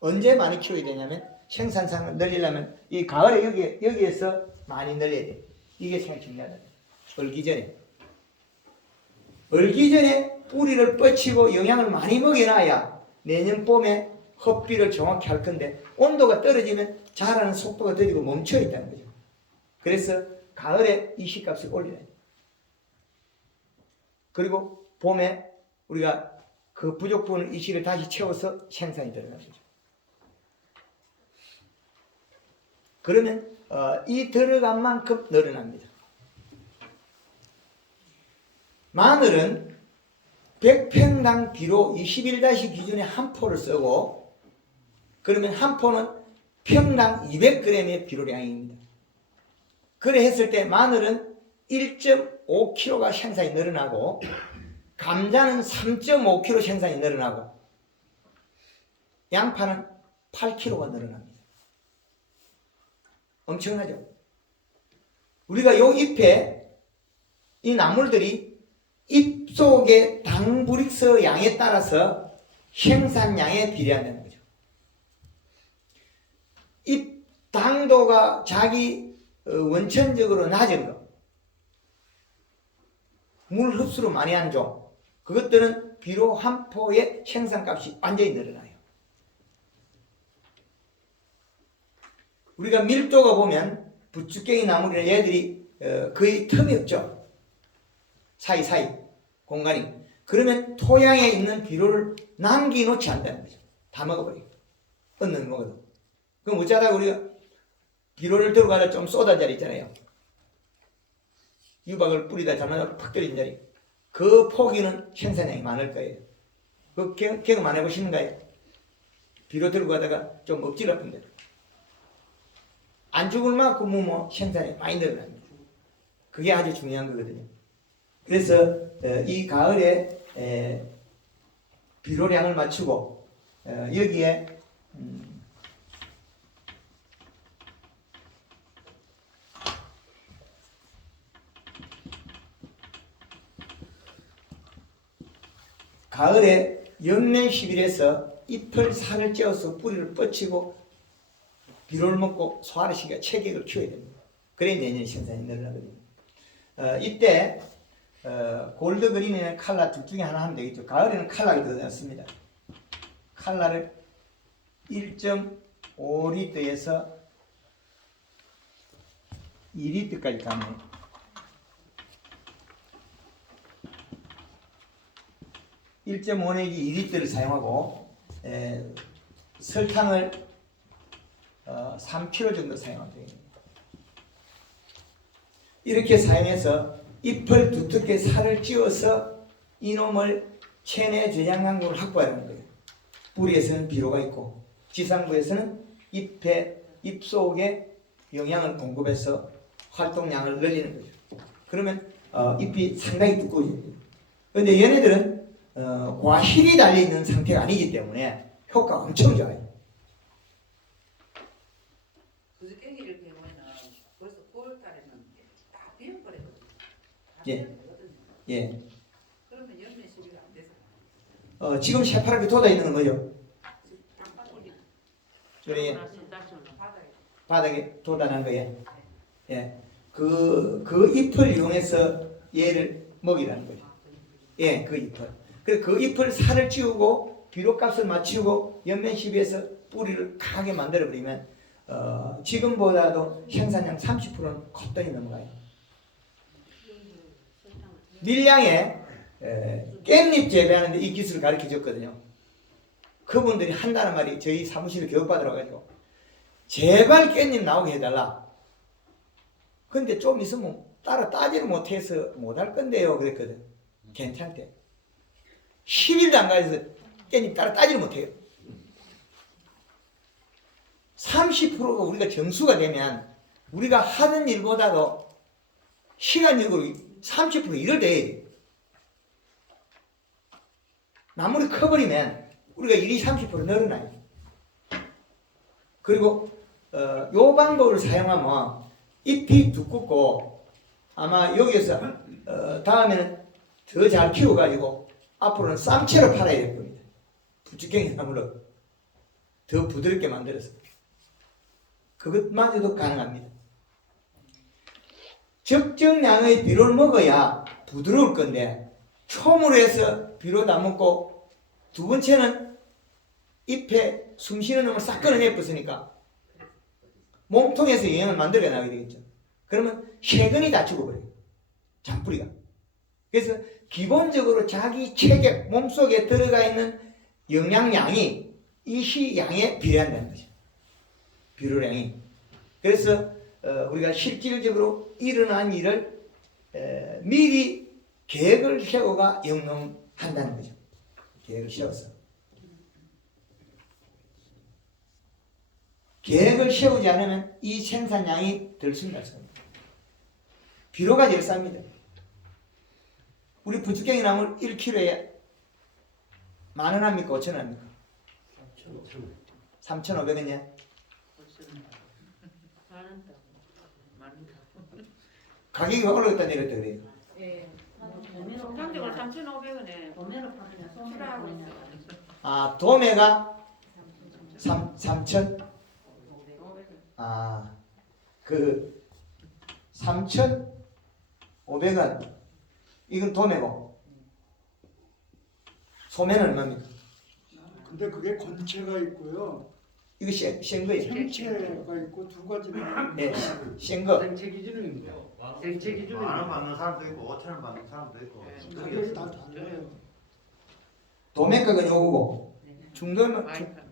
언제 많이 키워야 되냐면 생산량을 늘리려면 이 가을에 여기에서 많이 늘려야 돼요. 이게 생각 중요하다. 얼기 전에 뿌리를 뻗치고 영양을 많이 먹여놔야 내년 봄에 헛비를 정확히 할 건데 온도가 떨어지면 자라는 속도가 더디고 멈춰 있다는 거죠. 그래서 가을에 이 씨값을 올려야 돼요. 그리고 봄에 우리가 그 부족분을 이 씨를 다시 채워서 생산이 들어가는 거죠. 그러면 이 들어간 만큼 늘어납니다. 마늘은 100평당 비료 21다시 기준에 한 포를 쓰고 그러면 한 포는 평당 200g의 비료량입니다. 그래 했을 때 마늘은 1.5kg가 생산이 늘어나고 감자는 3.5kg 생산이 늘어나고 양파는 8kg가 늘어납니다. 엄청나죠? 우리가 요 잎에 이 나물들이 잎 속의 당브릭스 양에 따라서 생산량에 비례한다는 거죠. 잎 당도가 자기 원천적으로 낮은 거, 물 흡수를 많이 한 종, 그것들은 비료 한 포의 생산값이 완전히 늘어나요. 우리가 밀도가 보면 부추깽이 나물이나 얘들이 거의 틈이 없죠. 사이사이 공간이. 그러면 토양에 있는 비료를 남기놓지 않는다는 거죠. 다 먹어버려요. 얻는 먹어도. 그럼 어쩌다가 우리가 비료를 들어가다 좀 쏟아진 자리 있잖아요. 유박을 뿌리다 잘못하면 팍 떨어진 자리. 그 포기는 생산량이 많을 거예요. 그 경험 안 해보시는가요? 비료 들고 가다가 좀 억지로 아픈데 안 죽을 만큼 뭐 생산이 많이 늘어납니다. 그게 아주 중요한 거거든요. 그래서 이 가을에 비료량을 맞추고 여기에 가을에 영면십일에서 잎을 살을 찧어서 뿌리를 뻗치고 비료를 먹고 소화를 시켜 체격을 키워야 됩니다. 그래야 내년 생산이 늘어나거든요. 이때 골드 그린이나 칼라 둘 중에 하나 하면 되겠죠. 가을에는 칼라가 더 낫습니다. 칼라를 1.5리터에서 2리터까지 가면 1.5 내지 2리터를 사용하고 설탕을 3kg 정도 사용하면 됩니다. 이렇게 사용해서 잎을 두텁게 살을 찧어서 이놈을 체내 저장량을 확보하는 거예요. 뿌리에서는 비료가 있고 지상부에서는 잎 속에 영양을 공급해서 활동량을 늘리는 거죠. 그러면 잎이 상당히 두꺼워집니다. 그런데 얘네들은 과실이 달려있는 상태가 아니기 때문에 효과가 엄청 좋아요. 부지깽이를 경우에는 벌써 9월달에는 다 비어버리거든요. 예. 예. 그러면 연면 시비가 안 돼서 지금 새파랗게 돋아있는 건 뭐죠? 땅바구니 그래, 바닥에 바닥에 돋아난 거예요. 예. 그 잎을 이용해서 얘를 먹이라는 거죠. 예, 그 잎을. 그래서 그 잎을 살을 찌우고 비료값을 맞추고 연면 시비에서 뿌리를 강하게 만들어버리면 지금보다도 생산량 30%는 거뜬히 넘어가요. 밀양에 깻잎 재배하는데 이 기술을 가르쳐 줬거든요. 그분들이 한다는 말이 저희 사무실에 교육받으러 가지고 제발 깻잎 나오게 해달라. 근데 좀 있으면 따라 따지를 못해서 못할 건데요 그랬거든. 괜찮대. 10일도 안 가서 깻잎 따라 따지를 못해요. 30%가 우리가 정수가 되면 우리가 하는 일보다도 시간적으로 30% 일을 더 해야 돼. 나물이 커버리면 우리가 일이 30% 늘어나요. 그리고 요 방법을 사용하면 잎이 두껍고 아마 여기에서 다음에는 더 잘 키워가지고 앞으로는 쌈채로 팔아야 될 겁니다. 부추갱이 나물로 더 부드럽게 만들어서 그것마저도 가능합니다. 적정량의 비료를 먹어야 부드러울 건데 초무로 해서 비료 다 먹고 두 번째는 잎에 숨쉬는 놈을 싹 끌어내버으니까 몸통에서 영양을 만들어 나가야 되겠죠. 그러면 세근이 다 죽어버려요. 잔뿌리가. 그래서 기본적으로 자기 체계 몸속에 들어가 있는 영양량이 이 양에 비례한다는 거죠. 비료량이. 그래서 우리가 실질적으로 일어난 일을 미리 계획을 세워가 영농한다는 거죠. 계획을 세워서. 계획을 세우지 않으면 이 생산량이 들 수는 없습니다. 비료가 제일 쌉니다. 우리 부추갱이 나물 1kg에 10,000원 합니까? 5,000원 합니까? 3,500원이야? 가격이 올랐다 내렸다 그래요. 예. 도매로 정상적으로 3,500원에 도매로 파느냐 소매로 출하하고 파느냐. 있어요. 아, 도매가 3,000? 500원. 아, 그 3,500원 이건 도매고 소매는 얼마입니까? 근데 그게 건체가 있고요. 이거 센 거예요. 생체가 있고 두 가지가 네, 센 거. 생체 기준입니다. 생체 기준은 10,000원 받는 사람도 있고 5,000원 받는 사람도 있고 가격이 다 달라요. 도매가는 요거고 중도매 많이 파는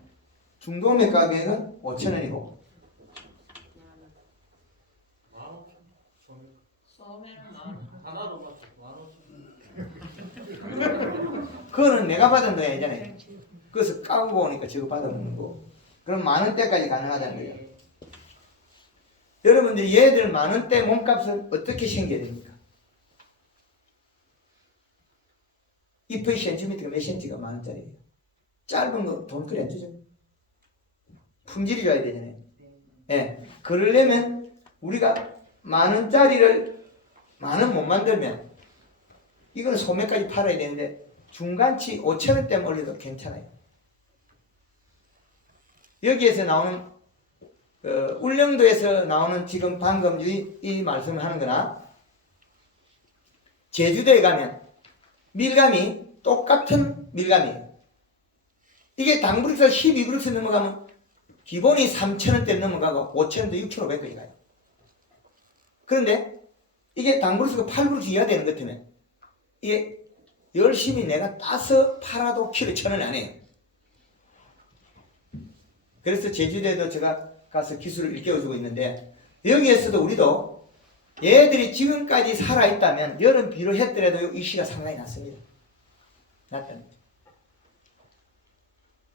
중도매 가격은 5,000원이고 소매는 만 하나로 맞춰 15,000원. 그거는 내가 받은 거 아니잖아요. 그래서 까고 오니까 저거 받아먹는 거. 그럼 10,000원대까지 가능하다는 거예요. 여러분들 얘들 10,000원대 몸값은 어떻게 생겨야 됩니까? 잎의 센티미터가 몇 센티가 10,000원짜리예요. 짧은 거 돈 그리 안 주죠. 품질이 좋아야 되잖아요. 예. 그러려면 우리가 10,000원짜리를 10,000원 못 만들면 이건 소매까지 팔아야 되는데 중간치 5,000원대만 올려도 괜찮아요. 여기에서 나오는 울릉도에서 나오는 지금 방금 이 말씀을 하는 거나 제주도에 가면 밀감이 똑같은 밀감이에요. 이게 당브릭스 12브릭스 넘어가면 기본이 3,000원대 넘어가고 5,000원대 6,500원까지 가요. 그런데 이게 당브릭스가 8브릭스 이하 되는 것 같으면 이게 열심히 내가 따서 팔아도 키로 1,000원 안 해요. 그래서 제주도에도 제가 가서 기술을 일깨워주고 있는데 여기에서도 우리도 얘들이 지금까지 살아있다면 여름 비료 했더라도 이 씨가 상당히 낫습니다. 낫다는 거죠.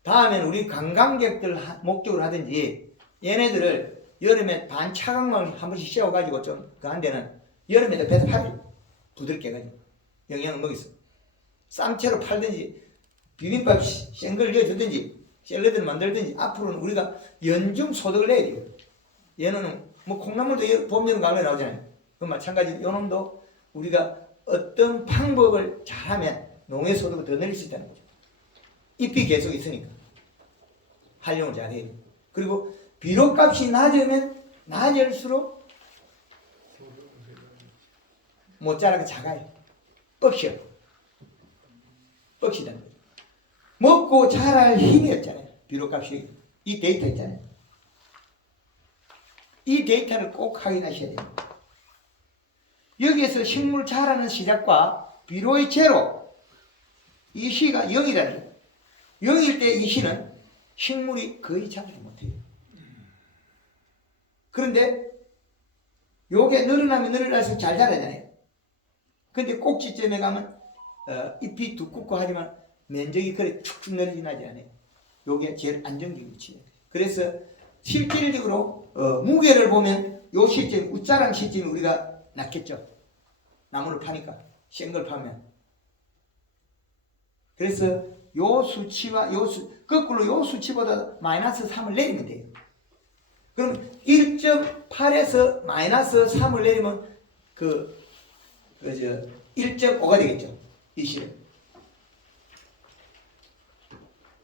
다음엔 우리 관광객들 목적으로 하든지 얘네들을 여름에 반차광만 한 번씩 씌워가지고 좀 그한 데는 여름에도 배서 팔아요. 부드럽게 해가지고 영양을 먹였어. 쌈채로 팔든지 비빔밥 생걸 넣어주든지 샐러드를 만들든지 앞으로는 우리가 연중 소득을 내야 돼요. 얘는 뭐 콩나물도 봄, 여름, 가을에 나오잖아요. 그 마찬가지 요놈도 우리가 어떤 방법을 잘하면 농해 소득을 더 늘릴 수 있다는 거죠. 잎이 계속 있으니까 활용을 잘해야 돼요. 그리고 비료값이 낮으면 낮을수록 못 자라가 작아요. 뻑시요. 뻑시다는 거예요. 먹고 자랄 힘이 없잖아요. 비료값이. 이 데이터 있잖아요. 이 데이터를 꼭 확인하셔야 돼요. 여기에서 식물 자라는 시작과 비료의 제로 이 시가 0이라는 거예요. 0일 때 이 시는 식물이 거의 자라지 못해요. 그런데 요게 늘어나면 늘어날수록 잘 자라잖아요. 근데 꼭지점에 가면 잎이 두껍고 하지만 면적이 그래 축축 늘어지지 않아요. 요게 제일 안정적인 위치예요. 그래서 실질적으로 무게를 보면 요 시점, 우짜랑 시점이 우리가 낫겠죠. 나무를 파니까 생걸 파면. 그래서 요 수치와 거꾸로 요 수치보다 마이너스 3을 내리면 돼요. 그럼 1.8에서 마이너스 3을 내리면 1.5가 되겠죠. 이 실은.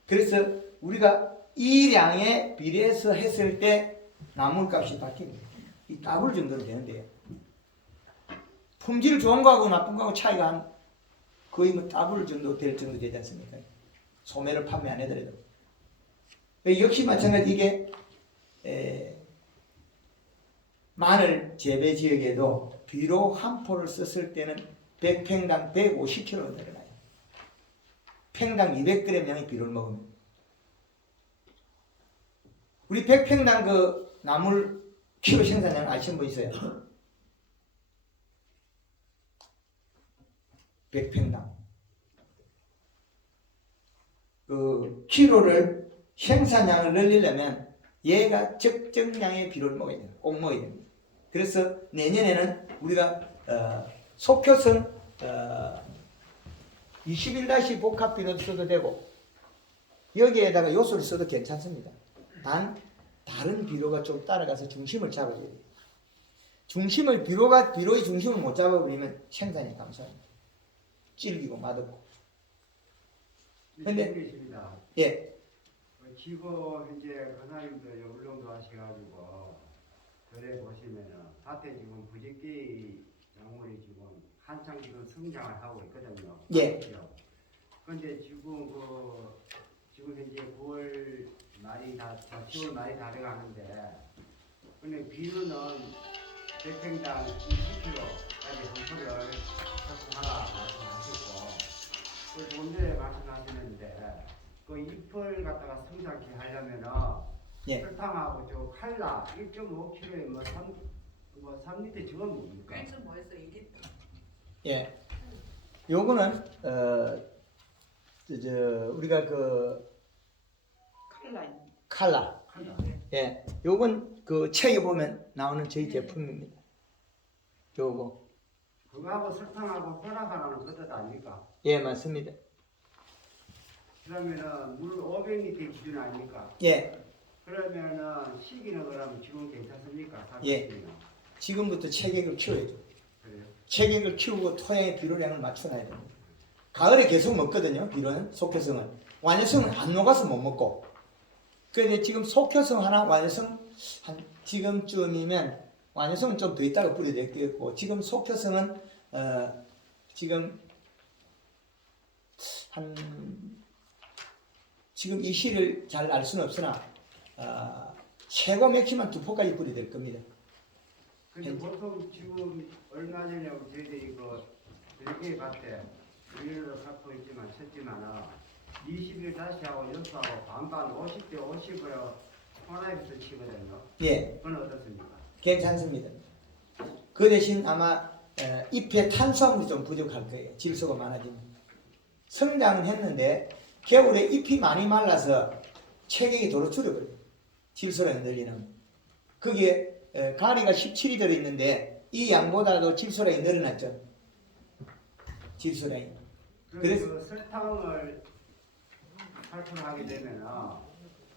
그래서 우리가 이 량에 비례해서 했을 때 나물값이 바뀝니다. 이 더블 정도로 되는데요. 품질 좋은 거하고 나쁜 거하고 차이가 한 거의 뭐 더블 정도 될 정도 되지 않습니까? 소매를 판매 안 해더라도. 역시 마찬가지 이게 마늘 재배 지역에도 비료 한 포를 썼을 때는 100평당 150kg 늘어나요. 평당 200g 양의 비료를 먹으면. 우리 100평당 그 나물 키로 생산량 아시는 분 있어요? 100평당. 그 키로를 생산량을 늘리려면 얘가 적정량의 비료를 먹어야 돼요. 꼭 먹어야 됩니다. 그래서 내년에는 우리가 속효성 21- 복합 비료도 써도 되고 여기에다가 요소를 써도 괜찮습니다. 단 다른 비료가 좀 따라가서 중심을 잡아줘야 돼요. 비료의 중심을 못 잡아버리면 생산이 감소합니다. 질기고 맛없고. 근데 예. 지금 현재 권사님들 울릉도 하셔가지고 그래 보시면은 밭에 지금 부지기 작물이 지금 한창 지금 성장을 하고 있거든요. 예. 그런데 지금 지금 현재 9월 말이 10월 말이 다 돼가는데 근데 비료는 100평당 20kg까지 한 포를 접수하라 말씀하셨고 그 조금 전에 말씀하셨는데 그 잎을 갖다가 성장케 하려면은 예. 설탕하고 저 칼라 1.5kg에 뭐 3리터 지금 뭡니까? 그래서 뭐였어? 이게 예. 요거는 우리가 그 칼라인. 칼라. 예, 요건 그 책에 보면 나오는 저희 제품입니다. 요거. 그거하고 설탕하고 혼합하라는 그것 아닙니까? 예, 맞습니다. 그러면은 물 500리터 기준 아닙니까? 예, 그러면은 시기는 그럼 지금 괜찮습니까? 예. 사실은요? 지금부터 체격을 키워야죠. 그래요? 체격을 키우고 토양의 비료량을 맞춰놔야 됩니다. 가을에 계속 먹거든요. 비료는 속효성을. 완효성은 안 녹아서 못 먹고. 그런데 지금 속효성 하나 완효성 한 지금쯤이면 완효성은 좀 더 있다가 뿌려야 되겠고 지금 속효성은 지금 한 지금 이 시를 잘 알 수는 없으나 최고 맥시멈 2포까지 뿌려야 될 겁니다. 근데 보통 지금 얼마 전에 저희들이 그 이렇게 봤대. 우리도 샀고 있지만 쳤지만은 20일 다시 하고 연수하고 반반 50대 50으로 혼합해서 치거든요. 예. 그건 어떻습니까? 괜찮습니다. 그 대신 아마 잎에 탄수화물이 좀 부족할 거예요. 질소가 많아지면. 성장은 했는데 겨울에 잎이 많이 말라서 체격이 도로 줄어버려요. 질소량이 늘리는. 거기에 가리가 17이 들어있는데 이 양보다도 질소량이 늘어났죠. 질소량이. 그래서 그 설탕을 살포하게 되면은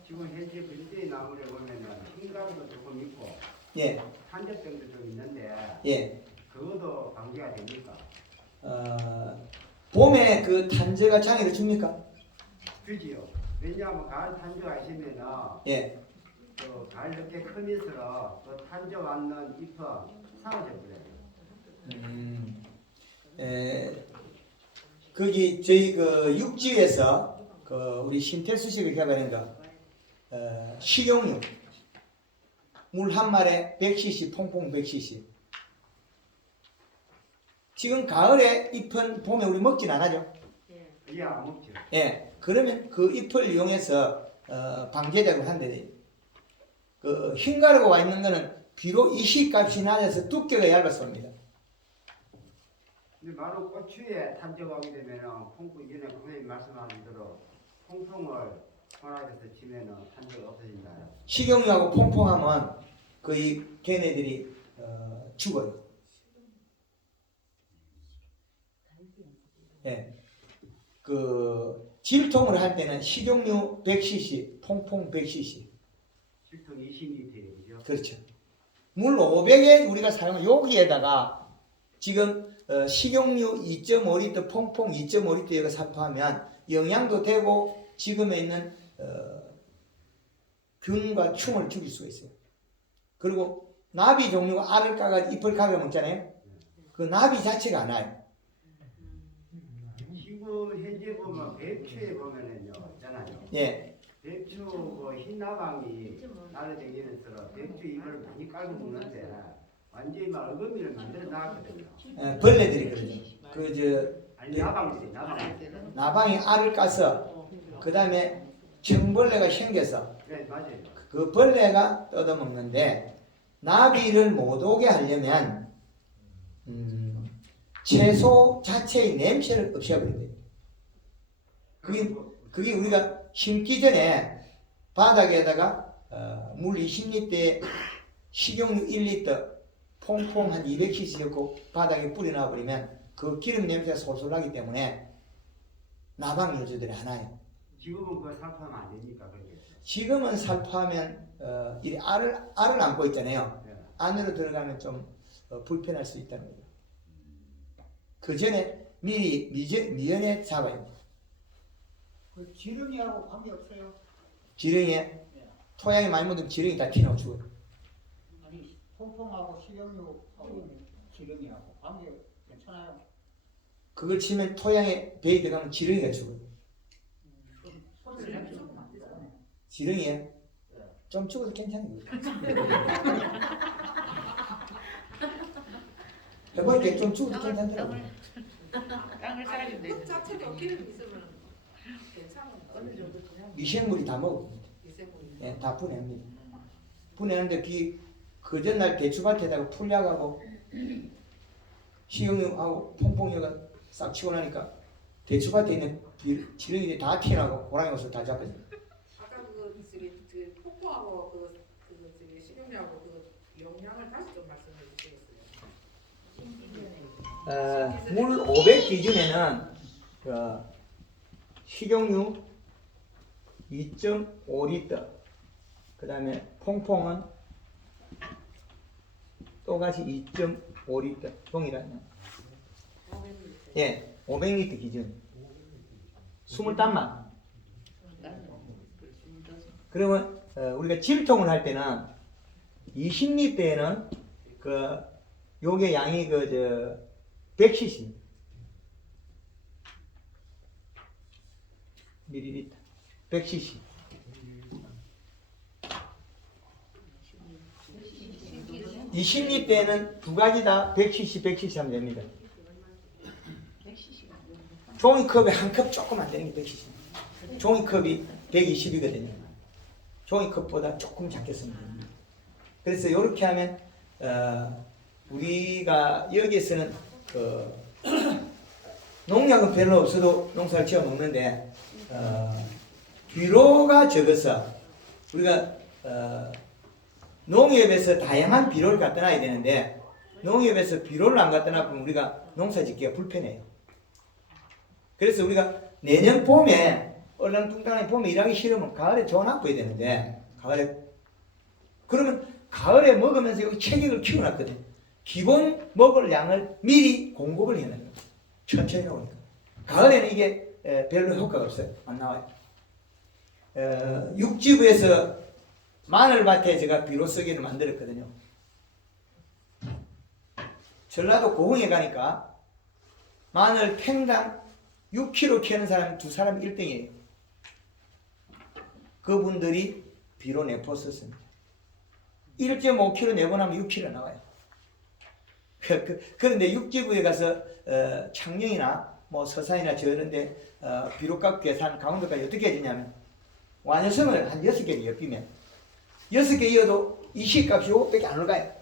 지금 현재 분재의 나무를 보면은 흰가루도 조금 있고 예, 탄저병도 좀 있는데 예. 그것도 방지가 됩니까? 봄에 그 탄저가 장애를 줍니까? 그지요. 왜냐하면 가을 탄저가 있으면은 예. 그 가을 늦게 크면서 그 탄저 왔는 잎은 사라져 버려요. 거기 저희 그 육지에서 그 우리 신태수식을 개발한 거 식용유 물 한 마리에 100cc 퐁퐁 100cc. 지금 가을에 잎은 봄에 우리 먹진 않아죠. 이게 안 먹죠. 예, 그러면 그 잎을 이용해서 방제작을 한대. 그 흰가루가 와 있는 거는 비록 이시값이 낮아서 두께가 얇았습니다. 근데 바로 고추에 탄저가 오게 되면은 콩콩 이전에 선생님 말씀하신 대로 콩콩을 혼합해서 치면은 탄저가 없어진다요. 식용유하고 퐁퐁하면 거의 걔네들이 죽어요. 예. 그 질통을 할 때는 식용유 100cc, 퐁퐁 100cc. 실통 20리터예요, 그죠? 그렇죠. 물 500에 우리가 사용한 여기에다가 지금 식용유 2.5리터, 퐁퐁 2.5리터 이거 살포하면 영양도 되고 지금에 있는 균과 충을 죽일 수가 있어요. 그리고 나비 종류가 알을 까가 잎을 갈아 먹잖아요. 그 나비 자체가 안 와요. 지금 현재 보면 배추에 보면은요, 있잖아요. 예, 배추 그 흰나방이 날아다니면서 배추 잎을 많이 깔고 먹는데 완전히 막 어금니를 만들어 놨거든요. 벌레들이 그러죠. 아니 나방들이 나방이 알을 까서 그 다음에 청벌레가 생겨서 네 맞아요. 그 벌레가 뜯어먹는데 나비를 못 오게 하려면 채소 자체의 냄새를 없애버려야 돼요. 그게 우리가 심기 전에 바닥에다가 물 20리터에 식용유 1리터 퐁퐁 한 200cc 넣고 바닥에 뿌려놔버리면 그 기름 냄새가 솔솔 나기 때문에 나방 요주들이 하나요. 지금은 그거 살포하면 안 됩니까? 그게? 지금은 살포하면 이 알을 안고 있잖아요. 네. 안으로 들어가면 좀 불편할 수 있다는 거죠. 그 전에 미리 미연에 잡아야 돼요. 그 지렁이하고 관계 없어요? 지렁이에 토양이 많이 묻으면 지렁이 다 튀어나와 죽어요. 아니 퐁퐁하고 식용유하고 지렁이하고 관계 괜찮아요? 그걸 치면 토양에 배에 들어가면 지렁이가 죽어요. 손을 조금 안 되잖아요. 지렁이에 좀 죽어도 괜찮아요. 해보니까 좀 죽어도 괜찮더라고요. 땅을 쌓아주면 되는. 흙 자체가 기름 있으면 괜찮은 어느 정도 그냥 미생물이 다 먹습니다. 미세물이. 예, 다 분해합니다. 분해하는데 그 전날 대추밭에다가 풀약하고 식용유하고 퐁퐁유가 싹 치고 나니까 대추밭에 있는 지렁이들이 다 튀어나오고 고라니 옷을 다 잡거든요. 아까 그 폭포하고 저기 식용유하고 그 용량을 다시 좀 말씀해 주시겠어요? 물 500 기준에는 식용유 2.5리터, 그 다음에 퐁퐁은 또다시 2.5리터 동일하네요. 예, 500리터 기준. 20단만. 그러면 우리가 질통을 할 때는 20리터에는 요게 양이 100cc 밀리리터 100cc. (20리터에는) 두 가지 다 100cc 100cc 하면 됩니다. 종이컵에 한 컵 조금 안 되는 게 100cc. 종이컵이 120이거든요. 종이컵보다 조금 작게 쓰면 됩니다. 그래서 이렇게 하면 우리가 여기에서는 농약은 별로 없어도 농사를 지어 먹는데 비료가 적어서 우리가 농협에서 다양한 비료를 갖다 놔야 되는데 농협에서 비료를 안 갖다 놔보면 우리가 농사 짓기가 불편해요. 그래서 우리가 내년 봄에 얼렁뚱땅한 봄에 일하기 싫으면 가을에 좋은 확보해야 되는데 가을에 그러면 가을에 먹으면서 여기 체격을 키워놨거든. 기본 먹을 양을 미리 공급을 해놓는 거예요. 천천히 나오니까. 가을에는 이게 별로 효과가 없어요. 안 나와요. 육지부에서 마늘밭에 제가 비료 쓰기를 만들었거든요. 전라도 고흥에 가니까 마늘 팽당 6kg 캐는 사람 두 사람 1등이에요. 그분들이 비료 내포 썼습니다. 1.5kg 내보내면 6kg 나와요. 그런데 육지부에 가서 창녕이나 뭐 서산이나 저런데 비료값 계산 강원도까지 어떻게 해주냐면 완효성을 한 6개를 엮이면 6개 이어도 이 시값이 요것밖에 안 올라가요.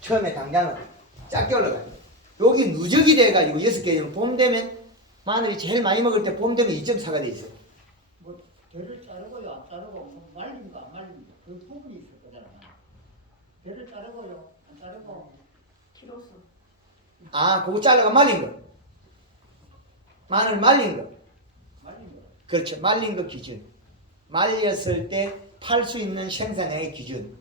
처음에 당장은 작게 올라가요. 여기 누적이 돼가지고 6개 봄 되면 마늘이 제일 많이 먹을 때 봄 되면 2.4가 돼 있어요. 뭐 대를 자르고요, 안 자르고 뭐 말린 거 안 말린 거 그 부분이 있을 거잖아. 대를 자르고요, 안 자르고 키로수. 그거 잘라가 말린 거. 마늘 말린 거. 말린 거. 그렇죠. 말린 거 기준. 말렸을 때 팔 수 있는 생산량의 기준.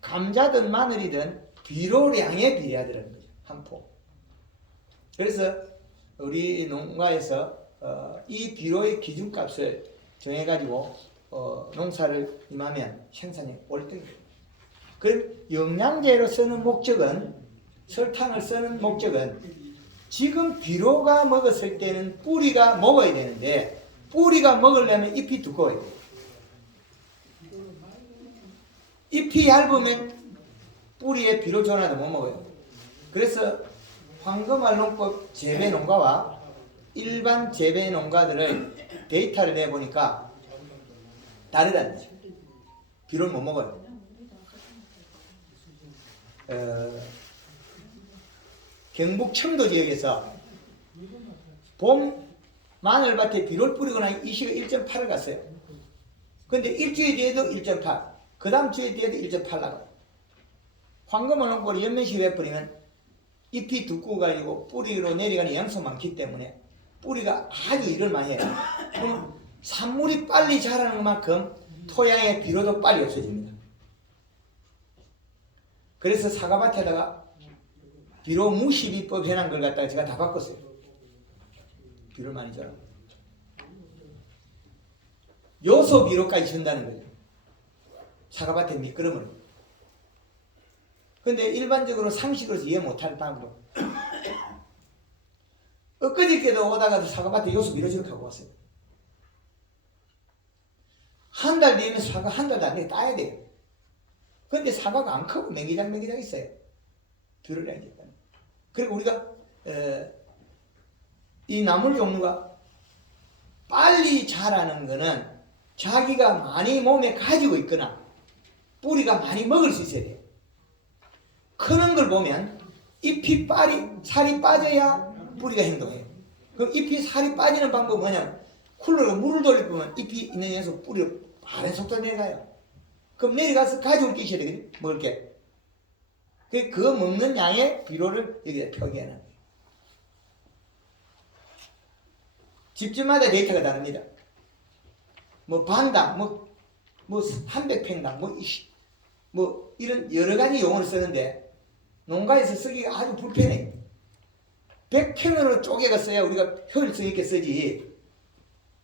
감자든 마늘이든 비료량에 비례하더라는 거죠. 한 포. 그래서 우리 농가에서 이 비료의 기준값을 정해가지고 농사를 임하면 생산이 월등해요. 그럼 영양제로 쓰는 목적은 설탕을 쓰는 목적은 지금 비료가 먹었을 때는 뿌리가 먹어야 되는데 뿌리가 먹으려면 잎이 두꺼워요. 잎이 얇으면 뿌리에 비료 전화도 못 먹어요. 그래서 황금알농법 재배 농가와 일반 재배 농가들을 데이터를 내보니까 다르다는 거죠. 비료를 못 먹어요. 경북 청도 지역에서 봄 마늘밭에 비료를 뿌리고 나니 이 시가 1.8을 갔어요. 근데 일주일 뒤에도 1.8, 그 다음 주에 뒤에도 1.8 나가요. 황금알농법을 연면식 해버리면 잎이 두꺼워 가지고 뿌리로 내려가는 양수 많기 때문에 뿌리가 아주 일을 많이 해요. 그럼 산물이 빨리 자라는 만큼 토양의 비료도 빨리 없어집니다. 그래서 사과밭에다가 비료 무시비법 해놓은 걸 갖다가 제가 다 바꿨어요. 비료를 많이 줘라. 요소 비료까지 준다는 거죠. 사과밭에 미끄럼을. 근데 일반적으로 상식으로서 이해 못할 방법. 엊그저께도 오다가도 사과밭에 요소 비료 좀 갖고 왔어요. 한 달 뒤에는 사과 한 달도 안 되게 따야 돼요. 근데 사과가 안 크고 맹기장 있어요. 비료를 해야 된다. 그리고 우리가 이 나물 종류가 빨리 자라는 거는 자기가 많이 몸에 가지고 있거나 뿌리가 많이 먹을 수 있어야 돼요. 크는 걸 보면 잎이 살이 빠져야 뿌리가 행동해요. 그럼 잎이 살이 빠지는 방법은 뭐냐면 쿨러로 물을 돌리면 잎이 있는 데서 뿌리가 빠른 속도로 내려가요. 그럼 내려가서 가지고 끼셔야 되거든요. 먹을 게. 그 먹는 양의 비료를 여기다 표기하는 거예요. 집집마다 데이터가 다릅니다. 뭐 반당, 뭐 300평당, 뭐 이런 여러 가지 용어를 쓰는데 농가에서 쓰기가 아주 불편해요. 100평으로 쪼개가 써야 우리가 효율성 있게 쓰지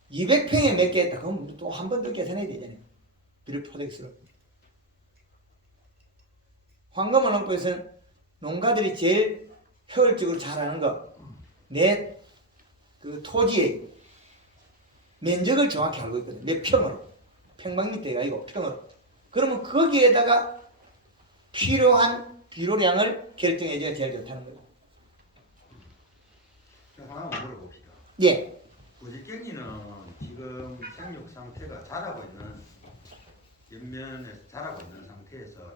200평에 몇 개 했다 그럼 또 한 번 더 계산해야 되잖아요. 비료 포대수로. 황금을 농부에서는 농가들이 제일 효율적으로 잘하는 거 내 그 토지의 면적을 정확히 알고 있거든요. 몇 평으로. 평방미터가 아니고 평으로. 그러면 거기에다가 필요한 비료량을 결정해줘야 제일 좋다는 거예요. 하나 물어봅시다. 예. 부지깽이는 지금 생육 상태가 자라고 있는 옆면에서 자라고 있는 상태에서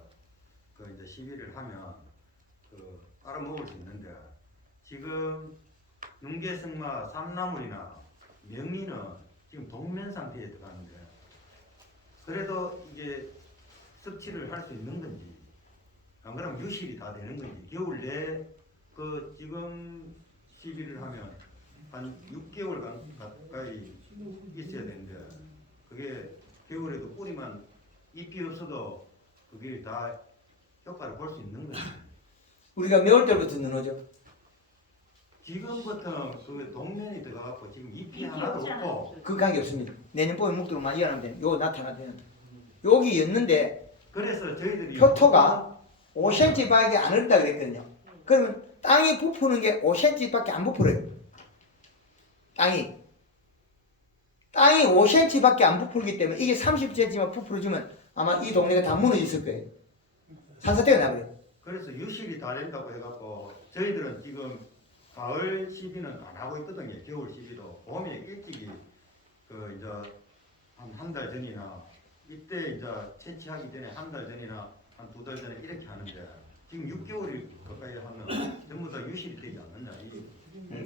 그 이제 시비를 하면 그 빨아먹을 수 있는데 지금 능계승마 삼나물이나 명이는 지금 동면 상태에 들어가는데 그래도 이게 섭취를 할 수 있는 건지 안 그러면 유실이 다 되는 건지 겨울 내에 그 지금 시비를 하면 한 6개월 가까이 있어야 되는데 그게 겨울에도 뿌리만 잎이 없어도 그게 다 효과를 볼 수 있는 거죠. 우리가 매월 때부터 넣어줘. 지금부터 그 동면이 들어가고 지금 잎이 하나도 없고 그 관계 없습니다. 내년 봄에 묵도로만 이어나면 돼요. 요거 나타나면 여기였는데 그래서 저희들이 표토가 5cm밖에 안 흐른다 그랬거든요. 그러면 땅이 부푸는 게 5cm밖에 안 부풀어요. 땅이 5cm밖에 안 부풀기 때문에 이게 30cm만 부풀어주면 아마 이 동네가 다 무너졌을 거예요. 산사태가 나버려요. 그래서 유실이 다 된다고 해갖고 저희들은 지금 가을 시비는 안 하고 있거든요. 겨울 시비도 봄에 일찍이 그 이제 한 달 전이나 이때 이제 채취하기 전에 한 달 전이나 한 2달 전에 이렇게 하는데 지금 6개월이 가까이 하면 전부 다 유실이 되지 않느냐.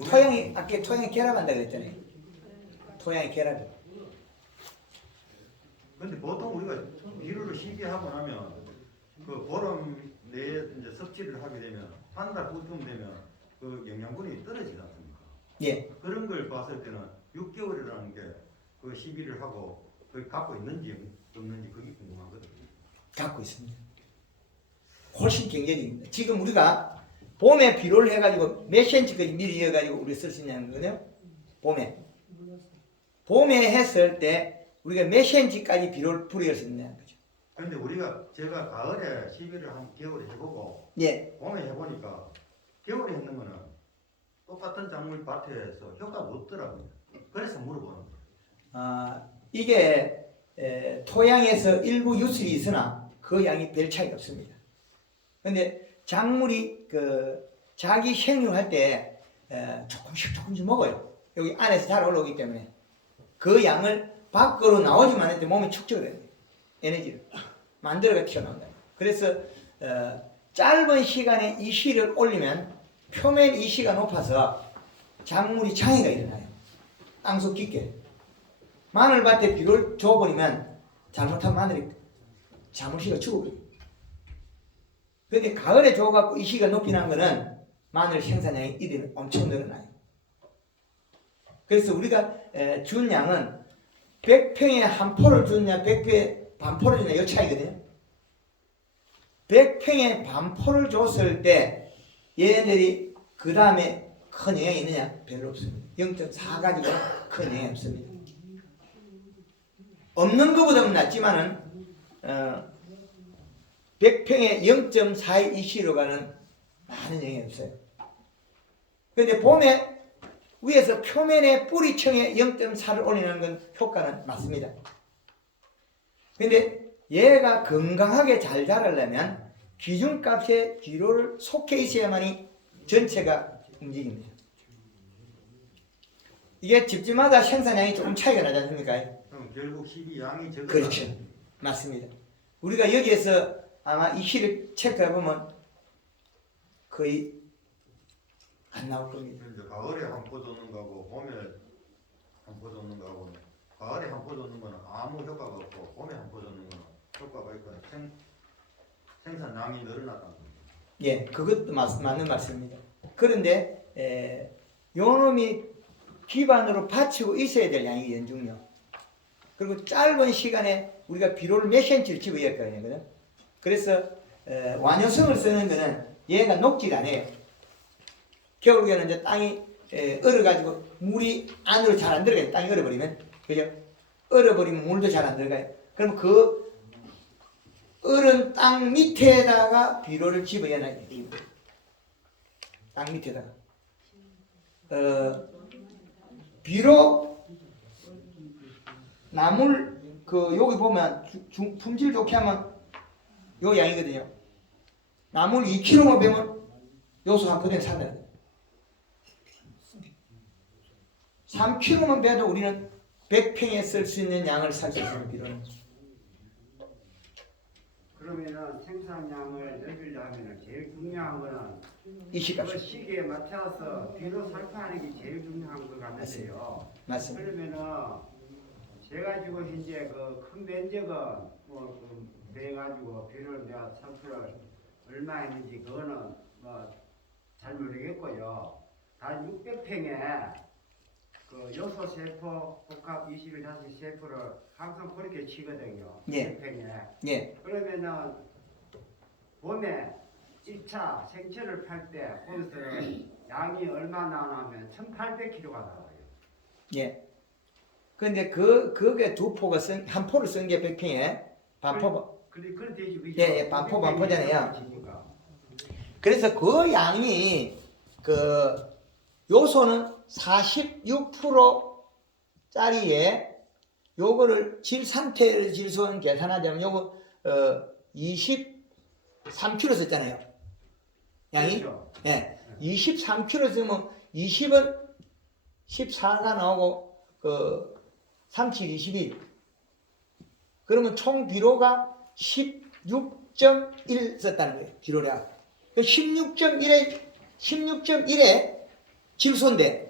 토양이 아까 토양이 결합한다 그랬잖아요. 토양이 결합. 근데 보통 우리가 비료를 시비하고 나면 그 보름 내에 이제 섭취를 하게 되면 한 달 후쯤 되면 그 영양분이 떨어지지 않습니까? 예. 그런 걸 봤을 때는 6개월이라는 게 그 시비를 하고 그걸 갖고 있는지 없는지 그게 궁금하거든요. 갖고 있습니다. 훨씬 경제적입니다. 지금 우리가 봄에 비료를 해가지고 몇 cm까지 미리 이어가지고 우리 쓸 수 있냐는 거예요. 봄에 했을 때 우리가 몇 cm까지 비료를 뿌릴 수 있냐는 거죠. 근데 제가 가을에 시비를 한 겨울에 해보고 예. 봄에 해보니까 겨울에 했는 거는 똑같은 작물 밭에서 효과가 없더라고요. 그래서 물어보는 거예요. 이게 토양에서 일부 유출이 있으나 그 양이 별 차이가 없습니다. 근데 작물이 그 자기 생육할 때 조금씩 먹어요. 여기 안에서 잘 올라오기 때문에 그 양을 밖으로 나오지만 할때 몸이 축적을 해요. 에너지를 만들어가 튀어나온다. 그래서 짧은 시간에 이시를 올리면 표면 이시가 높아서 작물이 장애가 일어나요. 땅속 깊게. 마늘밭에 비료를 줘버리면 잘못한 마늘이 자물씨가 죽어버려요. 그런데 가을에 줘갖고 이시가 높이 난 거는 마늘 생산량이 이들은 엄청 늘어나요. 그래서 우리가 준 양은 100평에 한 포를 주느냐 100평에 반 포를 주느냐 이 차이거든요. 100평에 반 포를 줬을 때 얘네들이 그 다음에 큰 영향이 있느냐? 별로 없습니다. 0.4 가지고 큰 영향이 없습니다. 없는 것보다는 낫지만은 100평에 0.4의 이시로 가는 많은 영향이 없어요. 그런데 봄에 위에서 표면에 뿌리층에 0.4를 올리는 건 효과는 맞습니다. 그런데 얘가 건강하게 잘 자라려면 기준값의 비료를 속해 있어야만이 전체가 움직입니다. 이게 집집마다 생산량이 조금 차이가 나지 않습니까? 그럼 결국 시비 양이 적어요. 그렇죠. 맞습니다. 우리가 여기에서 아마 이 시를 체크해보면 거의 안 나올 겁니다. 이제 가을에 한 포 줬는 거하고 봄에 한 포 줬는 거하고 가을에 한 포 줬는 거는 아무 효과가 없고 봄에 한 포 줬는 거는 효과가 있고 생산량이 늘어났다는 겁니다. 예, 그것도 맞는 말씀입니다. 그런데 요놈이 기반으로 받치고 있어야 될 양이 연중력. 그리고 짧은 시간에 우리가 비료를 몇 cm를 집어야 할 거거든요. 그래서 완효성을 쓰는 거는 얘가 녹지가 않아요. 겨울에는 이제 땅이 얼어가지고 물이 안으로 잘 안 들어가요. 땅이 얼어버리면. 그죠? 얼어버리면 물도 잘 안 들어가요. 그럼 그 얼은 땅 밑에다가 비료를 집어야 하는 거예요. 땅 밑에다가. 비료 나물 여기 보면 품질 좋게 하면 요 양이거든요. 나물 2kg만 빼면 요소 한 포대는 산다는 거예요. 3kg만 빼도 우리는 100평에 쓸 수 있는 양을 살 수 있는 비료는. 그러면은 생산량을 늘리려면 제일 중요한 거는 이 시값. 그 시기에 맞춰서 비료 살포하는 게 제일 중요한 것 같은데요. 맞습니다. 그러면은 제가 지금 현재 그 큰 면적은 돼가지고 비료를 내가 살포를 얼마 했는지 그거는 잘 모르겠고요. 단 600평에 그 요소 세포 복합 21다시 세포를 항상 그렇게 치거든요. 예. 600평에. 예. 그러면은 봄에 1차 생채를 팔 때 거기서는 양이 얼마 나오냐면 1800kg가 나와요. 예. 근데 그게 두 포가 한 포를 쓴 게 100평에 반포. 그래 되지. 예, 반포잖아요. 그래서 그 양이 요소는 46%짜리에 요거를 질 상태를 질소는 계산하자면 요거 23kg 썼잖아요. 양이. 그렇죠. 예. 23kg 쓰면 20은 14가 나오고 37, 21. 그러면 총 비료가 16.1 썼다는 거예요. 비료량. 16.1에 질소인데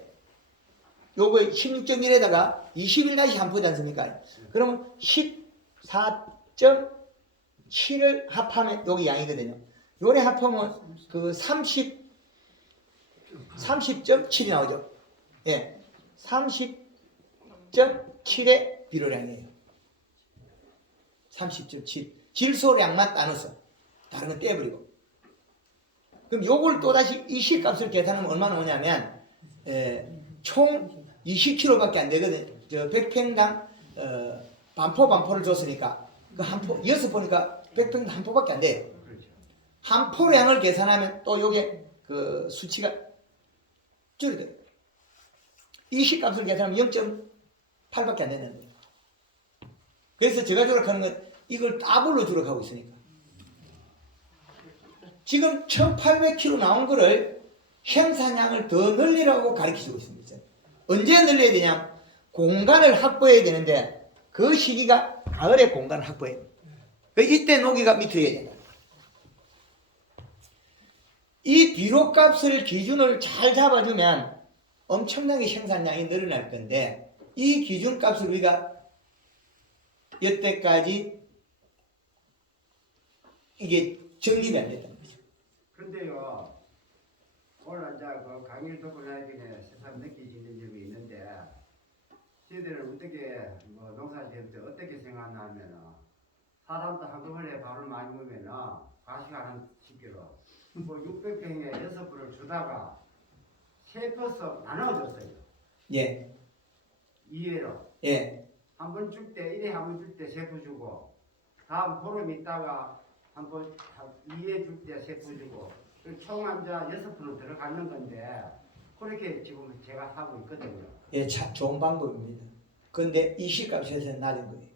요거 16.1에다가 21다시 한 포지 않습니까? 그러면 14.7을 합하면 여기 양이거든요. 요래 합하면 30.7이 나오죠. 예. 30.7의 비료량이에요. 30.7. 질소량만 따눠서 다른 건 떼버리고. 그럼 요걸 또다시 이 시값을 계산하면 얼마나 오냐면 총 20kg밖에 안 되거든. 100평당 반포를 줬으니까 그 한 포, 6포니까 100평당 한 포밖에 안 돼요. 한 포량을 계산하면 또 요게 수치가 줄어들어요. 이 시값을 계산하면 0.8밖에 안 된다는 거예요. 그래서 제가 조락하는 건 이걸 더블로 조락하고 있으니까. 지금 1800kg 나온 거를 생산량을 더 늘리라고 가르치고 있습니다. 언제 늘려야 되냐? 공간을 확보해야 되는데 그 시기가 가을에 공간을 확보해요. 이때 녹이가 밑으로 해야 된다. 이 비료값을 기준을 잘 잡아주면 엄청나게 생산량이 늘어날 건데 이 기준값을 우리가 여태까지 이게 정립이 안 됐다. 근데요, 오늘 이제 그 강의를 듣고 나니까 새삼 느끼시는 점이 있는데, 저희들은 어떻게, 농사 지을 때 어떻게 생각하냐면은, 사람도 한꺼번에 밥을 많이 먹으면은, 과식하는 시기로, 600평에 6불을 주다가, 3포씩 나눠줬어요. 예. 이해로. 예. 한 번 줄 때, 1회 한 번 줄 때 3포 주고, 다음 보름 있다가, 한 번 2회 줄 때 3포 주고 총 앉아 6포는 들어가는 건데 그렇게 지금 제가 하고 있거든요. 예, 참 좋은 방법입니다. 그런데 이 시값에서는 낮은 거예요.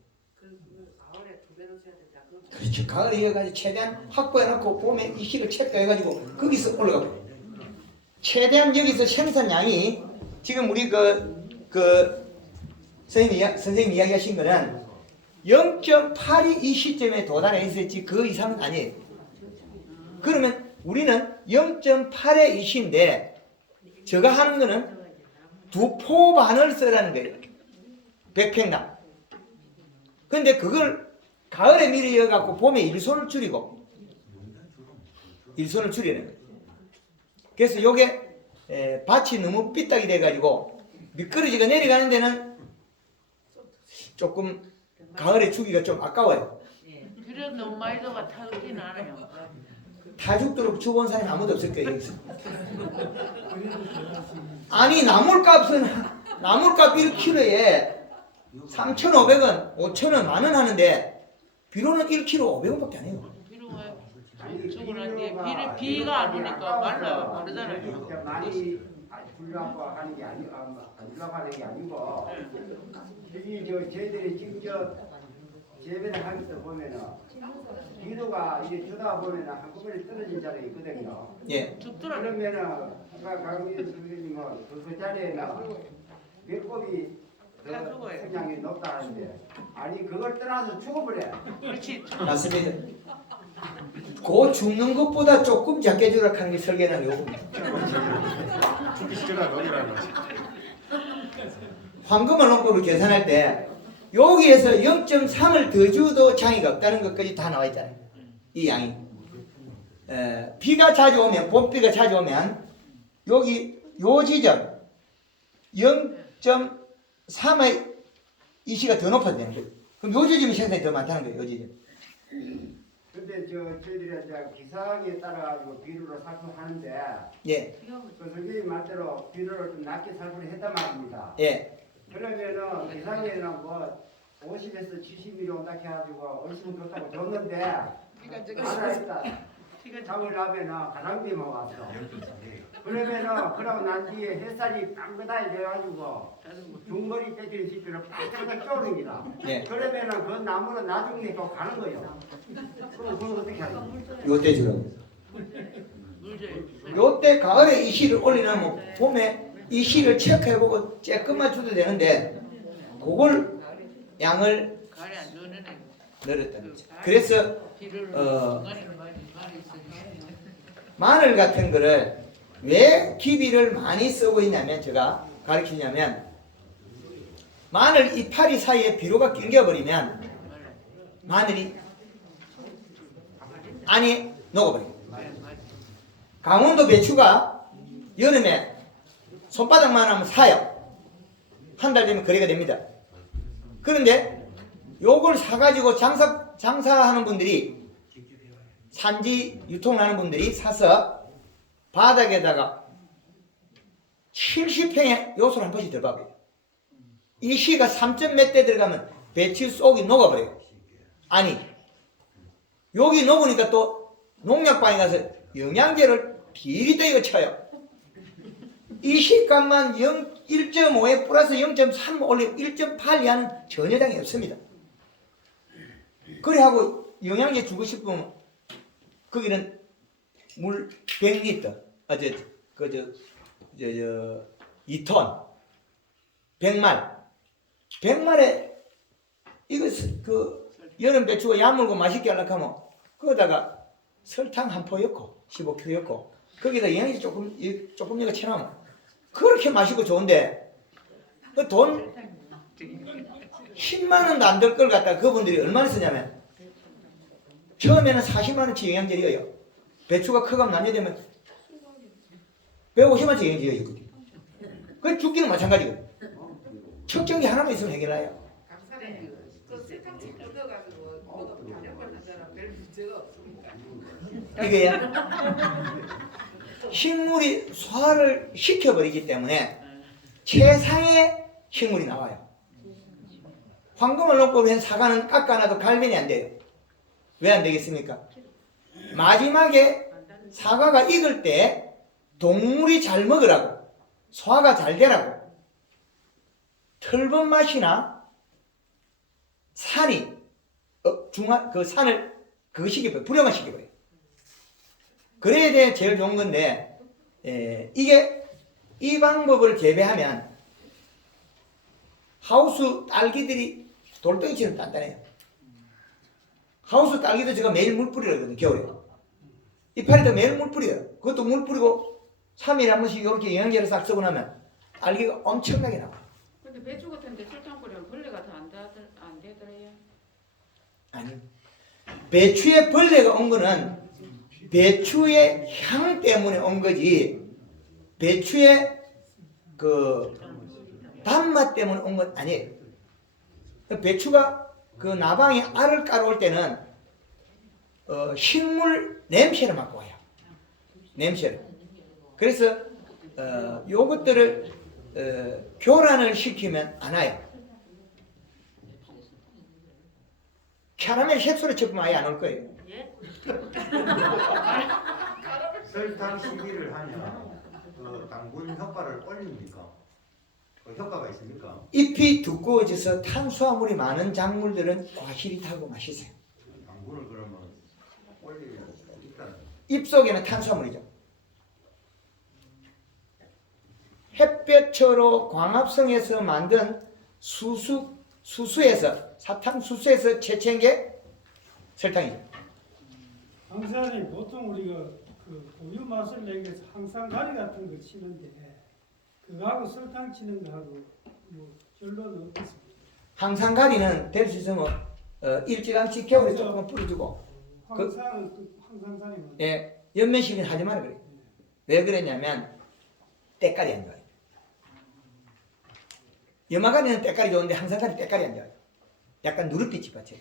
가을에 2배로 써야 된다. 그렇죠. 가을에 해가지고 최대한 확보해놓고 봄에 이 시를 체크해가지고 거기서 올라가고 최대한 여기서 생산량이 지금 우리 선생님 이야기하신 거는 0.8이 이 시점에 도달해 있었지 그 이상은 아니에요. 그러면 우리는 0.8의 이시인데 저가 하는 거는 2포 반을 쓰라는 거예요. 100평당. 근데 그걸 가을에 미리 이어갖고 봄에 일손을 줄이는 거예요. 그래서 요게 밭이 너무 삐딱이 돼가지고 미끄러지가 내려가는 데는 조금 가을에 주기가 좀 아까워요. 비료 너무 많이 들어가 타지는 않아요. 다 죽도록 주본 사람이 아무도 없을 거예요. 여기서. 아니 나물값 1kg에 3,500원, 5,000원, 만원 하는데 비료는 1kg 500원밖에 안 해요. 비료가 죽으는데 비가 안 오니까 말라요. 마르잖아요. 이렇게 많이 주려고 하는 게 아니고 안 주려고 하는 게 아니고 여기 저희들이 지금 재배를 하면서 보면은 비료가 이게 주다 보면은 한꺼번에 떨어진 자리가 있거든요. 예. 죽더라고요. 그러면은 아까 강의원 선생님은 그 자리에는 배꼽이 더 다 죽어요. 성장이 높다는데 아니 그걸 떠나서 죽어버려. 그렇지. 맞습니다. 그 죽는 것보다 조금 작게 조락하는 게 설계는 요겁니다. 죽기 싫어 먹이라는 거지. 황금을 농법을 계산할 때 여기에서 0.3을 더 줘도 장애가 없다는 것까지 다 나와 있잖아요. 이 양이. 비가 자주 오면, 봄비가 자주 오면 여기 요 지점 0.3의 이시가 더 높아야 되는 거예요. 그럼 요 지점이 생산이 더 많다는 거예요. 요 지점. 근데 저희들이 이제 기상에 따라 가지고 비료를 살포하는데 예. 그 선생님 말대로 비료를 좀 낮게 살포를 했단 말입니다. 예. 그러면은 기상에는 뭐 50에서 70mm 온다 해가지고 얼씬 좋다고 줬는데 하나 했다. 장을 하면은 가랑비만 왔어. 그러면은 그러고 난 뒤에 햇살이 깡그다이 돼가지고 중거리 떼기는 시비를 빡빡 쪼는 기다. 예. 그러면은 그 나무는 나중에 또 가는 거예요. 그럼 그걸 어떻게 하냐? 요때 주라고. 물질. 요때 가을에 이 씨를 올리면 봄에 이 씨를 체크해보고 쬐끔만 줘도 되는데 그걸 양을 가래 안 주는 애. 늘었다는 거죠. 그래서 비료를 어, 중간에 많이 있으니까. 마늘 같은 거를 왜 기비를 많이 쓰고 있냐면 제가 가르치냐면 마늘 이파리 사이에 비료가 낑겨버리면 마늘이 안이 녹아버려요. 강원도 배추가 여름에 손바닥만 하면 사요. 한 달 되면 거래가 됩니다. 그런데 요걸 사가지고 장사하는 분들이 산지 유통하는 분들이 사서 바닥에다가 70평의 요소를 한 번씩 들어가버려요. 이 씨가 3점 몇 대 들어가면 배추 속이 녹아버려요. 아니 여기 녹으니까 또 농약방에 가서 영양제를 비리떼기가 쳐요. 이 씨값만 1.5에 플러스 0.3 올리고 1.8 이하는 전혀 장애 없습니다. 그래 하고 영양제 주고 싶으면 거기는 물 100리터, 2톤, 100말에 이거 그 여름 배추가 야물고 맛있게 하려고 하면 거기다가 설탕 한 포 넣고 15kg 넣고 거기다 영양제 조금 이거 쳐놓으면 그렇게 맛있고 좋은데 그 돈 10만 원도 안 들 걸 갖다가 그분들이 얼마나 쓰냐면 처음에는 40만 원치 영양제여요. 배추가 크가면 나뉘되면 150만 원치 영양제여요. 그 죽기는 마찬가지거든. 척정기 하나만 있으면 해결해요. 강사님, 그 설탕집 뜯어가지고 그것도 반영을 하잖아. 별 문제가 없습니다. 이게야 식물이 소화를 시켜버리기 때문에 최상의 식물이 나와요. 황금을 넣고 한 사과는 깎아놔도 갈변이 안 돼요. 왜 안 되겠습니까? 마지막에 사과가 익을 때 동물이 잘 먹으라고 소화가 잘 되라고 털번 맛이나 산이 그 산을 그거 시켜버려요. 불용화 시켜버려요. 그래야 돼 제일 좋은 건데 이게 이 방법을 재배하면 하우스 딸기들이 돌덩이처럼 단단해요. 하우스 딸기도 제가 매일 물 뿌리거든요. 겨울에 이파리도 매일 물 뿌려요. 그것도 물 뿌리고 3일에 한 번씩 이렇게 영양제를 싹 쓰고 나면 알기가 엄청나게 나와요. 근데 배추 같은데 설탕 뿌리면 벌레가 더 안 되더래요. 아니, 배추에 벌레가 온 거는 배추의 향 때문에 온 거지 배추의 그 단맛 때문에 온 건 아니에요. 배추가 그 나방이 알을 깔아올 때는 식물 냄새를 맡고 와요. 냄새를. 그래서 요것들을 교란을 시키면 안 와요. 캐러멜 색소를 쳤으면 아예 안 올 거예요. 예? 설탕 시기를 하면 그 당분 효과를 올립니까? 그 효과가 있습니까? 잎이 두꺼워져서 탄수화물이 많은 작물들은 과실이 타고 맛있어요. 당분을 그러면 올리면 일단 잎 속에는 탄수화물이죠. 햇볕으로 광합성에서 만든 수수에서 사탕수수에서 채취한 게 설탕이죠. 강사님 보통 우리가 그 우유 맛을 내기 위해서 항상 가리 같은 거 치는데 그거하고 설탕 치는 거하고 뭐 결론은 어떻습니까? 항상 가리는 될 수 있으면 일찌감치 겨울에 조금 뿌려주고 항상은 또 항상 가리 예, 연면식은 하지 말아 그래. 왜 그랬냐면 때깔이 안 좋아요. 염화가리는 때깔이 좋은데 항상가리 때깔이 안 좋아요. 약간 누릿빛이 받쳐요.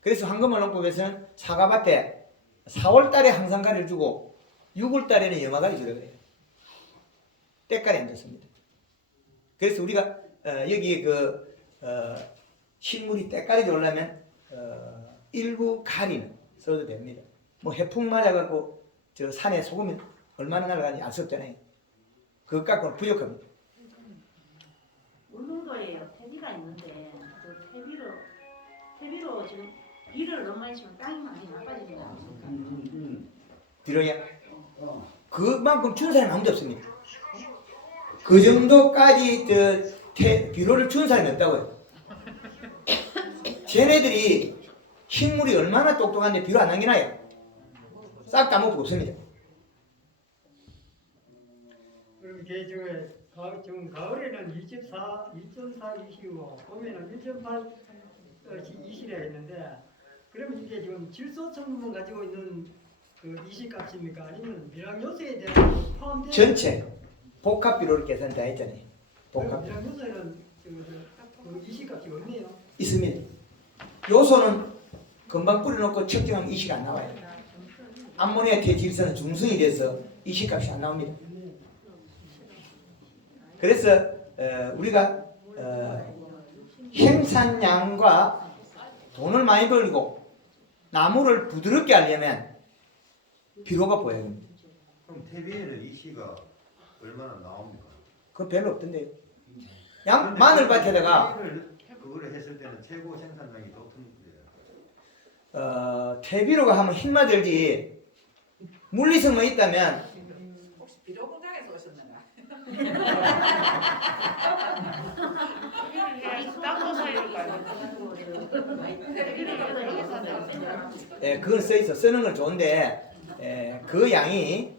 그래서 황금언론법에서는 사과밭에 4월달에 항상가리를 주고 6월달에는 염화가리 주려고 해요. 때깔이 안 좋습니다. 그래서 우리가 여기 그 식물이 때깔이 좋으려면 일부 가리는 써도 됩니다. 뭐 해풍 맞아갖고 저 산에 소금이 얼마나 날아가는지 알 수 없잖아요. 그것 갖고는 부족합니다. 울릉도에 퇴비가 있는데 그 퇴비로 지금 비를 너무 많이 치면 땅이 많이 나빠진다. 비로야 그만큼 준 사람이 아무도 없습니다. 그 정도까지 비료를 준 사람이 없다고요. 쟤네들이 식물이 얼마나 똑똑한데 비료 안 남기나요? 싹 다 먹고 없습니다. 그럼 이게 지금 가을에는 2.4 이시고 봄에는 1.8 이시가 있는데 그러면 이게 지금 질소 성분 가지고 있는 그 이시값입니까? 아니면 미량 요소에 대한 포함된 전체 복합 비료를 계산 다 했잖아요. 복합 미량 요소에는 그 이시값이 없네요. 있습니다. 요소는 금방 뿌려놓고 측정하면 이시가 안 나와요. 암모니아 대질소는 중성이 돼서 이시값이 안 나옵니다. 그래서 우리가 생산량과 돈을 많이 벌고 나무를 부드럽게 하려면 비료가 보여야 됩니다. 그럼 퇴비에는 이시가 얼마나 나옵니까? 그건 별로 없던데요. 마늘밭에다가 그거를 했을 때는 최고 생산량이 높은 거예요. 퇴비료가 하면 힘만 들지 물리성만 있다면 혹시 비료 공장에서 오셨는가? 땅도 사이를까요? 그건 써있어. 쓰는 건 좋은데 그 양이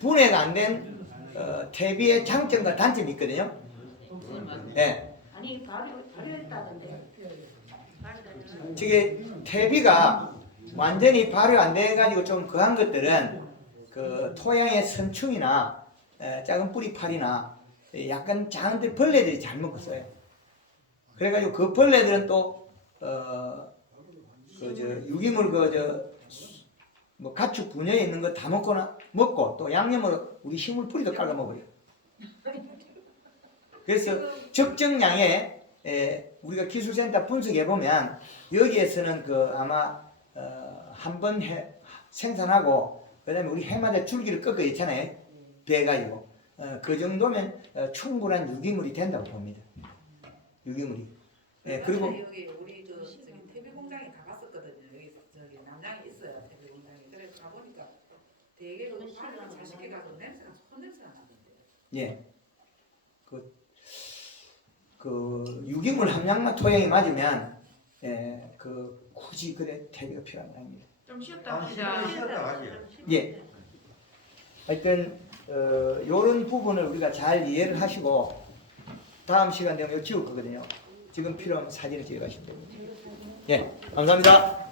분해가 안 된 퇴비의 장점과 단점이 있거든요. 아니 발효했다던데. 저게 퇴비가 완전히 발효 안 돼가지고 좀 그한 것들은 그 토양의 선충이나 작은 뿌리팔이나 약간 작은 벌레들이 잘 먹었어요. 그래가지고 그 벌레들은 또 유기물 뭐 가축 분해에 있는 거 다 먹고 또 양념으로 우리 식물 뿌리도 깔아 먹어요. 그래서 적정량의 우리가 기술센터 분석해 보면 여기에서는 그 아마 한 번 생산하고 그다음에 우리 해마다 줄기를 꺾어 있잖아요. 배가지고 그 정도면 충분한 유기물이 된다고 봅니다. 유기물이. 그리고 여기 우리 퇴비 공장에 가봤었거든요. 여기 남양에 있어요. 퇴비 공장에. 그래서 가보니까 되게 그 빨리 자식해가지고 냄새가 손 냄새가 나던데. 예. 그 유기물 함량만 토양에 맞으면 굳이 그래 퇴비가 필요한 거 아닙니다. 좀 쉬었다 합시다. 쉬었다 가지. 예. 하여튼 이런 부분을 우리가 잘 이해를 하시고 다음 시간 되면 이거 지울 거거든요. 지금 필요하면 사진을 찍어 가시면 됩니다. 예, 감사합니다.